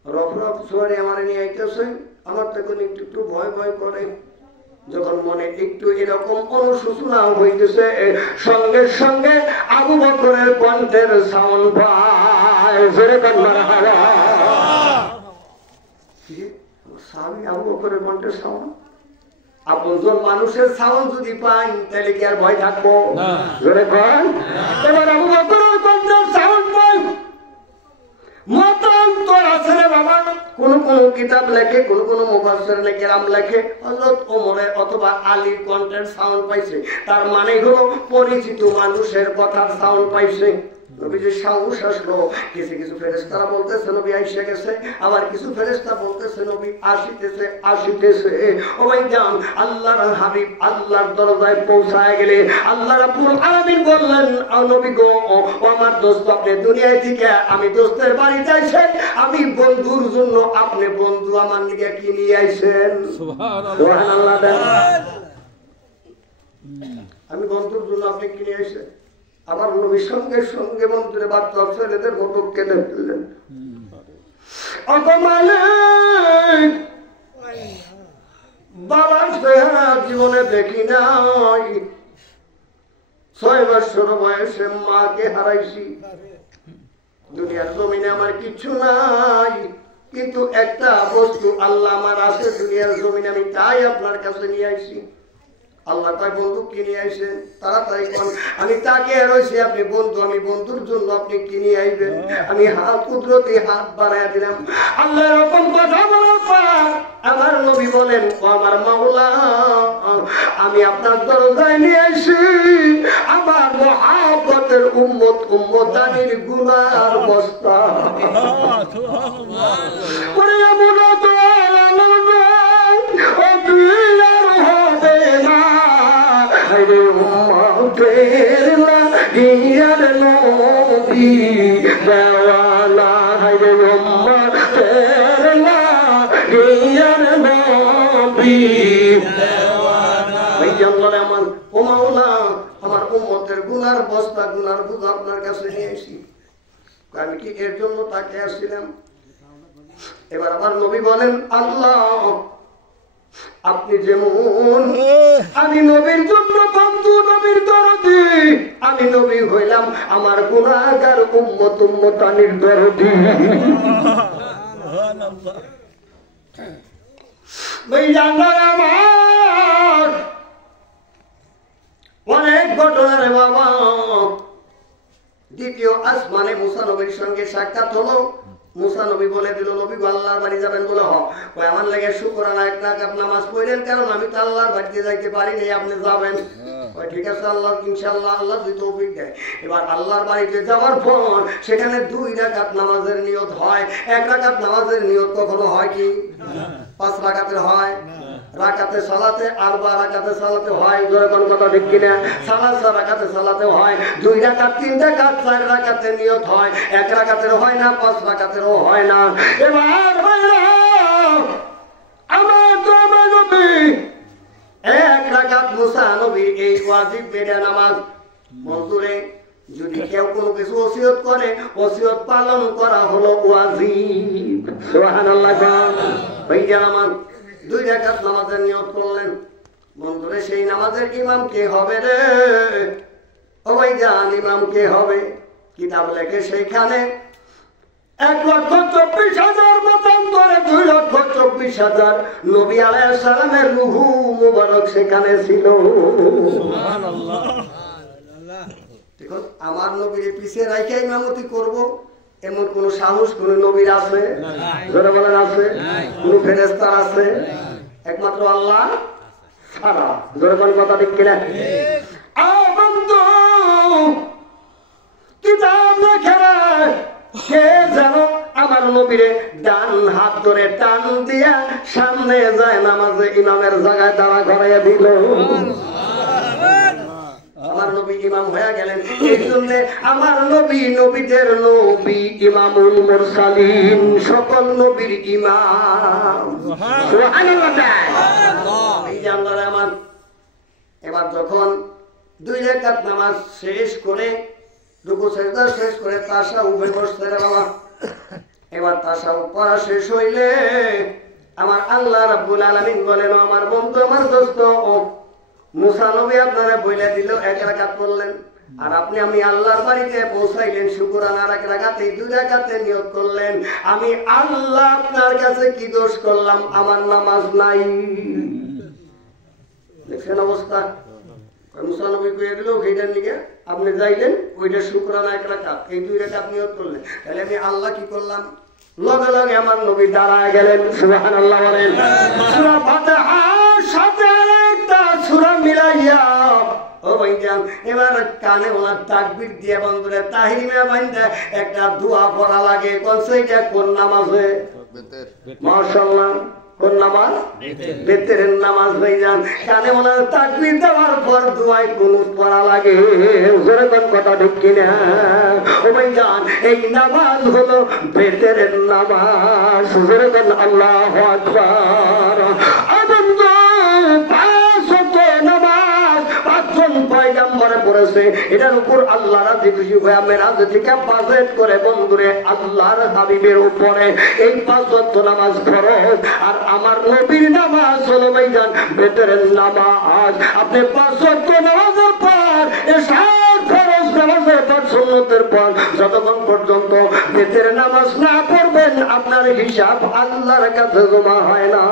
রব রব সোয়ারে আমার নিয়ে আইতেছে আমার তখন একটু ভয় ভয় করে যখন মনে একটু এরকম অনুশোচনা হইতেছে সঙ্গে সঙ্গে আবু বকরের কণ্ঠের সাউন্ড পায় জোরে কান মারহাবা সাহাবী আবু বকরের কণ্ঠের সাউন্ড আপনজন মানুষের সাউন্ড যদি পান তাহলে কি আর ভয় থাকবো না জোরে কান এবার আবু বকরের কণ্ঠের সাউন্ড পায় মতান্তর আছে রে বাবা কোন কোন কিতাব লেখে কোন কোন মুফাসসির কেরাম লেখে হযরত ওমরের অথবা আলীর কণ্ঠের সাউন্ড পাইছে তার মানে হলো পরিচিত মানুষের কথার সাউন্ড পাইছে নবীজি সাহস আসলো কিছু কিছু ফেরেশতারা বলতেছে নবী আইসা গেছে আবার কিছু ফেরেশতা বলতেছে নবী আসিতেছে আসিতেছে ও ভাই জান আল্লাহর হাবিব আল্লাহর দরজায় পৌঁছায় গেলে আল্লাহ রাব্বুল আলামিন বললেন ও নবী গো ও আমার দোস্ত আপনি দুনিয়া থেকে আমি দোস্তের বাড়ি যাইছেন আমি বন্ধুর জন্য আপনি বন্ধু আমার নিকে কি নিয়ে আইছেন সুবহানাল্লাহ আমি বন্ধুর জন্য আপনি কি নিয়ে আইছেন আমার নবীর সঙ্গে সঙ্গে মন্ত্রে বাচ্চা ছেলেদের ফটো কেটে ফেললেন বাবার চেহারা জীবনে দেখি নাই 6 বছর বয়সে মাকে হারাইছি দুনিয়ার জমিনে আমার কিছু নাই কিন্তু একটা বস্তু আল্লাহ আমার আছে দুনিয়ার জমিনে আমি তাই আপনার কাছে নিয়ে আইছি আল্লাহ তাই বন্ধু কিনে আইছেন তাড়াতাড়ি কোন আমি তাকে রইছি আপনি বন্ধু আমি বন্ধুর জন্য আপনি কিনে আইবেন আমি হাত কুদরতি হাত বাড়ায় দিলাম আল্লাহ এরকম কথা বলার পর আমার নবী বলেন ও আমার মাওলা আমি আপনার দরজায় নিয়ে আইছি আমার মহব্বতের উম্মত উম্মতানির গুনার বস্তা ওরে এমন তো রে উম্মতের লাগিয়ার নবী দেওয়ানা রে উম্মতের লাগিয়ার নবী দেওয়ানা এই জঙ্গলে আমার ও মাওলা আমার উম্মতের গুনার বস্তা গুনার বুঝ আপনার কাছে নিয়ে এসেছি আমি কি এর জন্য তাকে আসছিলাম এবার আমার নবী বলেন আল্লাহ আপনি যেমন আমি নবীর জন্য বন্ধু নবীর দরদি আমি নবী হইলাম আমার গুনাহগার উম্মত উম্মতানির দরদি ভাই জানার আমার অনেক ঘটনা রে বাবা দ্বিতীয় আসমানে মুসা নবীর সঙ্গে সাক্ষাৎ হলো মুসা নবী বলে দিল, নবী গো আল্লাহর বাড়ি যাবেন বলে? কই আমার লাগে শুকরানা এক রাকাত নামাজ পড়েন, কারণ আমি তো আল্লাহর বাড়িতে যাইতে পারি নাই, আপনি যাবেন। কই ঠিক আছে আল্লাহ, ইনশাআল্লাহ আল্লাহ যদি তৌফিক দেয়। এবার আল্লাহর বাড়িতে যাওয়ার পর সেখানে 2 রাকাত নামাজের নিয়ত হয়। 1 রাকাত নামাজের নিয়ত কখনো হয় কি? 5 রাকাতের হয়। রাকাতে সালাতে আর 2 রাকাতে সালাতে হয়। জোরে কোন কথা ঠিক কিনা? সালাত রাকাতে সালাতে হয় 2 রাকাত, 3 রাকাত, 4 রাকাতে নিয়ত হয়। 1 রাকাতের হয় না, 5 রাকাতেরও হয় না। এবার আমার তো আমার নবী 1 রাকাত মুসা নবী এই ওয়াজিব বেদা নামাজ মজুরে যদি কেউ কোনো কিছু ওসিয়ত করে, ওসিয়ত পালন করা হলো ওয়াজিব। সুবহানাল্লাহ। ভাইজান আমার 2 রাকাত নামাজের নিয়ত করলেন। বন্ধুরে সেই নামাজের ইমাম কে হবে রে? ও ভাইজান ইমাম কে হবে? কিতাব লেখে সেইখানে 1,24,000 মতান্তরে 2,24,000 নবী আলাইহিস সালামের রূহু মুবারক সেখানে ছিল। সুবহানাল্লাহ। দেখো আমার নবীর পিছে রাইখা ইমামতি করব এমন কোন সাহস কোন নবীর আছে? যারা বলেন আছে? কোন ফেরেশতা আছে? একমাত্র আল্লাহ ছাড়া। যারা কোন কথা ঠিক কিনা? বন্ধু কিতাব লেখে সে যেন আমার নবীরে ডান হাত ধরে টান দিয়া সামনে যায় নামাজে ইমামের জায়গায় দাঁড়া করাইয়া দিল। আমার নবী ইমাম হয়ে গেলেন। এই জন্য আমার নবী নবীদের নবী, ইমামুল মুরসালিন, সকল নবীর ইমাম। সুবহানাল্লাহ। এই জানলারে আমার এবার যখন 2 রাকাত নামাজ শেষ করে রুকু সিজদা শেষ করে তাশাহুদ বসতে বাবা, এবার তাশাহুদ পড়া শেষ হইলে আমার আল্লাহ রাব্বুল আলামিন বলেন, আমার বন্ধু আমার দোস্ত মুসা নবী আপনারা বইলে দিল 1 রাকাত পড়লেন, আর আপনি আমি আল্লাহর বাড়িতে পৌঁছাইলেন শুকরানা 1 রাকাতে 2 রাকাতে নিয়ত করলেন। আমি আল্লাহ আপনার কাছে কি দোষ করলাম? আমার নামাজ নাই। দেখছেন অবস্থা? মুসা নবী কইয়া দিল ওইটার নিকে আপনি যাইলেন, ওইটা শুকরানা 1 রাকাত, এই 2 রাকাত নিয়ত করলেন, তাহলে আমি আল্লাহ কি করলাম? লগে লগে আমার নবী দাঁড়ায় গেলেন। সুবহানাল্লাহ বলেন। সূরা ফাতিহার সাথে আরেকটা সূরা মিলাইয়া ও ভাইজান এবার কানে ওনার তাকবীর দিয়ে বন্ধুরে তাহরিমে বান্দা একটা দোয়া পড়া লাগে। কোন সেইটা কোন নামাজে? মাশাআল্লাহ। কোন নামাজ? বেতেরের নামাজ। ভাইজান কানে ওনার তাকবীর দেওয়ার পর দোয়ায় কুনুত পড়া লাগে। জোরে কোন কথা ঠিক কিনা? ও ভাইজান এই নামাজ হলো বেতেরের নামাজ। জোরে কোন আল্লাহু আকবার। পয়গম্বর পড়েছে, এটার উপর আল্লাহ রাজি খুশি হয়ে মেরাজ থেকে বাজেট করে বন্ধুরে আল্লাহর হাবিবের উপরে এই 5 ওয়াক্ত নামাজ ফরজ। আর আমার নবীর নামাজ হলো ভাইজান বেতেরের নামাজ। আপনি 5 ওয়াক্ত নামাজের পর এশার ফরজ নামাজের পর সুন্নতের পর যতক্ষণ পর্যন্ত বেতের নামাজ না পড়বেন আপনার হিসাব আল্লাহর কাছে জমা হয় না।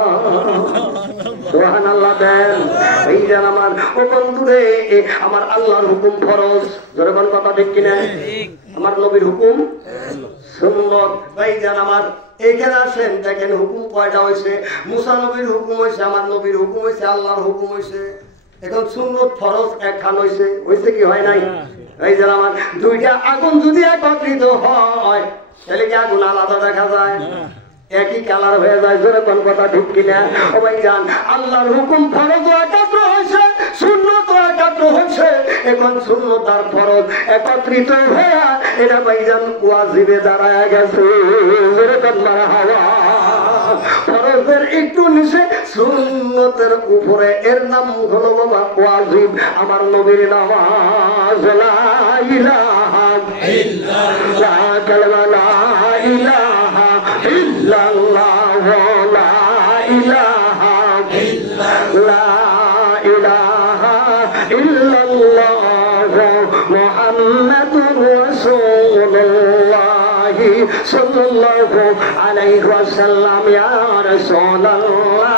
সুবহানাল্লাহ। দেন ভাইজান আমার ও বন্ধুরে আমার আল্লাহর হুকুম ফরজ। জোরে কোন কথা ঠিক কিনা? আমার নবীর হুকুম সুন্নাত। ভাইজান আমার এইখানে আসেন, দেখেন হুকুম কয়টা হয়েছে? মুসা নবীর হুকুম হয়েছে, আমার নবীর হুকুম হয়েছে, আল্লাহর হুকুম হয়েছে। এখন সুন্নাত ফরজ একখান হয়েছে। হয়েছে কি হয় নাই? ভাইজান আমার 2টা আগুন যদি একত্রিত হয় তাহলে কি আগুন আলাদা দেখা যায়? একই কালার হয়ে যায়। জোরে কোন কথা ঠিক কিনা? ও ভাইজান আল্লাহর হুকুম ফরজ একাত্র হয়েছে, সুন্নাত একাত্র হয়েছে। এখন সুন্নাত আর ফরজ একত্রিত হয়ে এটা ভাইজান ওয়াজিবে দাঁড়ায় গেছে। জোরে কোন মারহাবা। ফরজের একটু নিচে সুন্নাতের উপরে, এর নাম হলো বাবা ওয়াজিব। আমার নবীর নামাজ লা ইলাহা ইল্লাল্লাহ, কালিমা লা ইলাহা ইল্লাল্লাহ, লা ইলাহা ইল্লাল্লাহ, মুহাম্মাদুর রাসূলুল্লাহ সাল্লাল্লাহু আলাইহি ওয়াসাল্লাম। ইয়া রাসূলুল্লাহ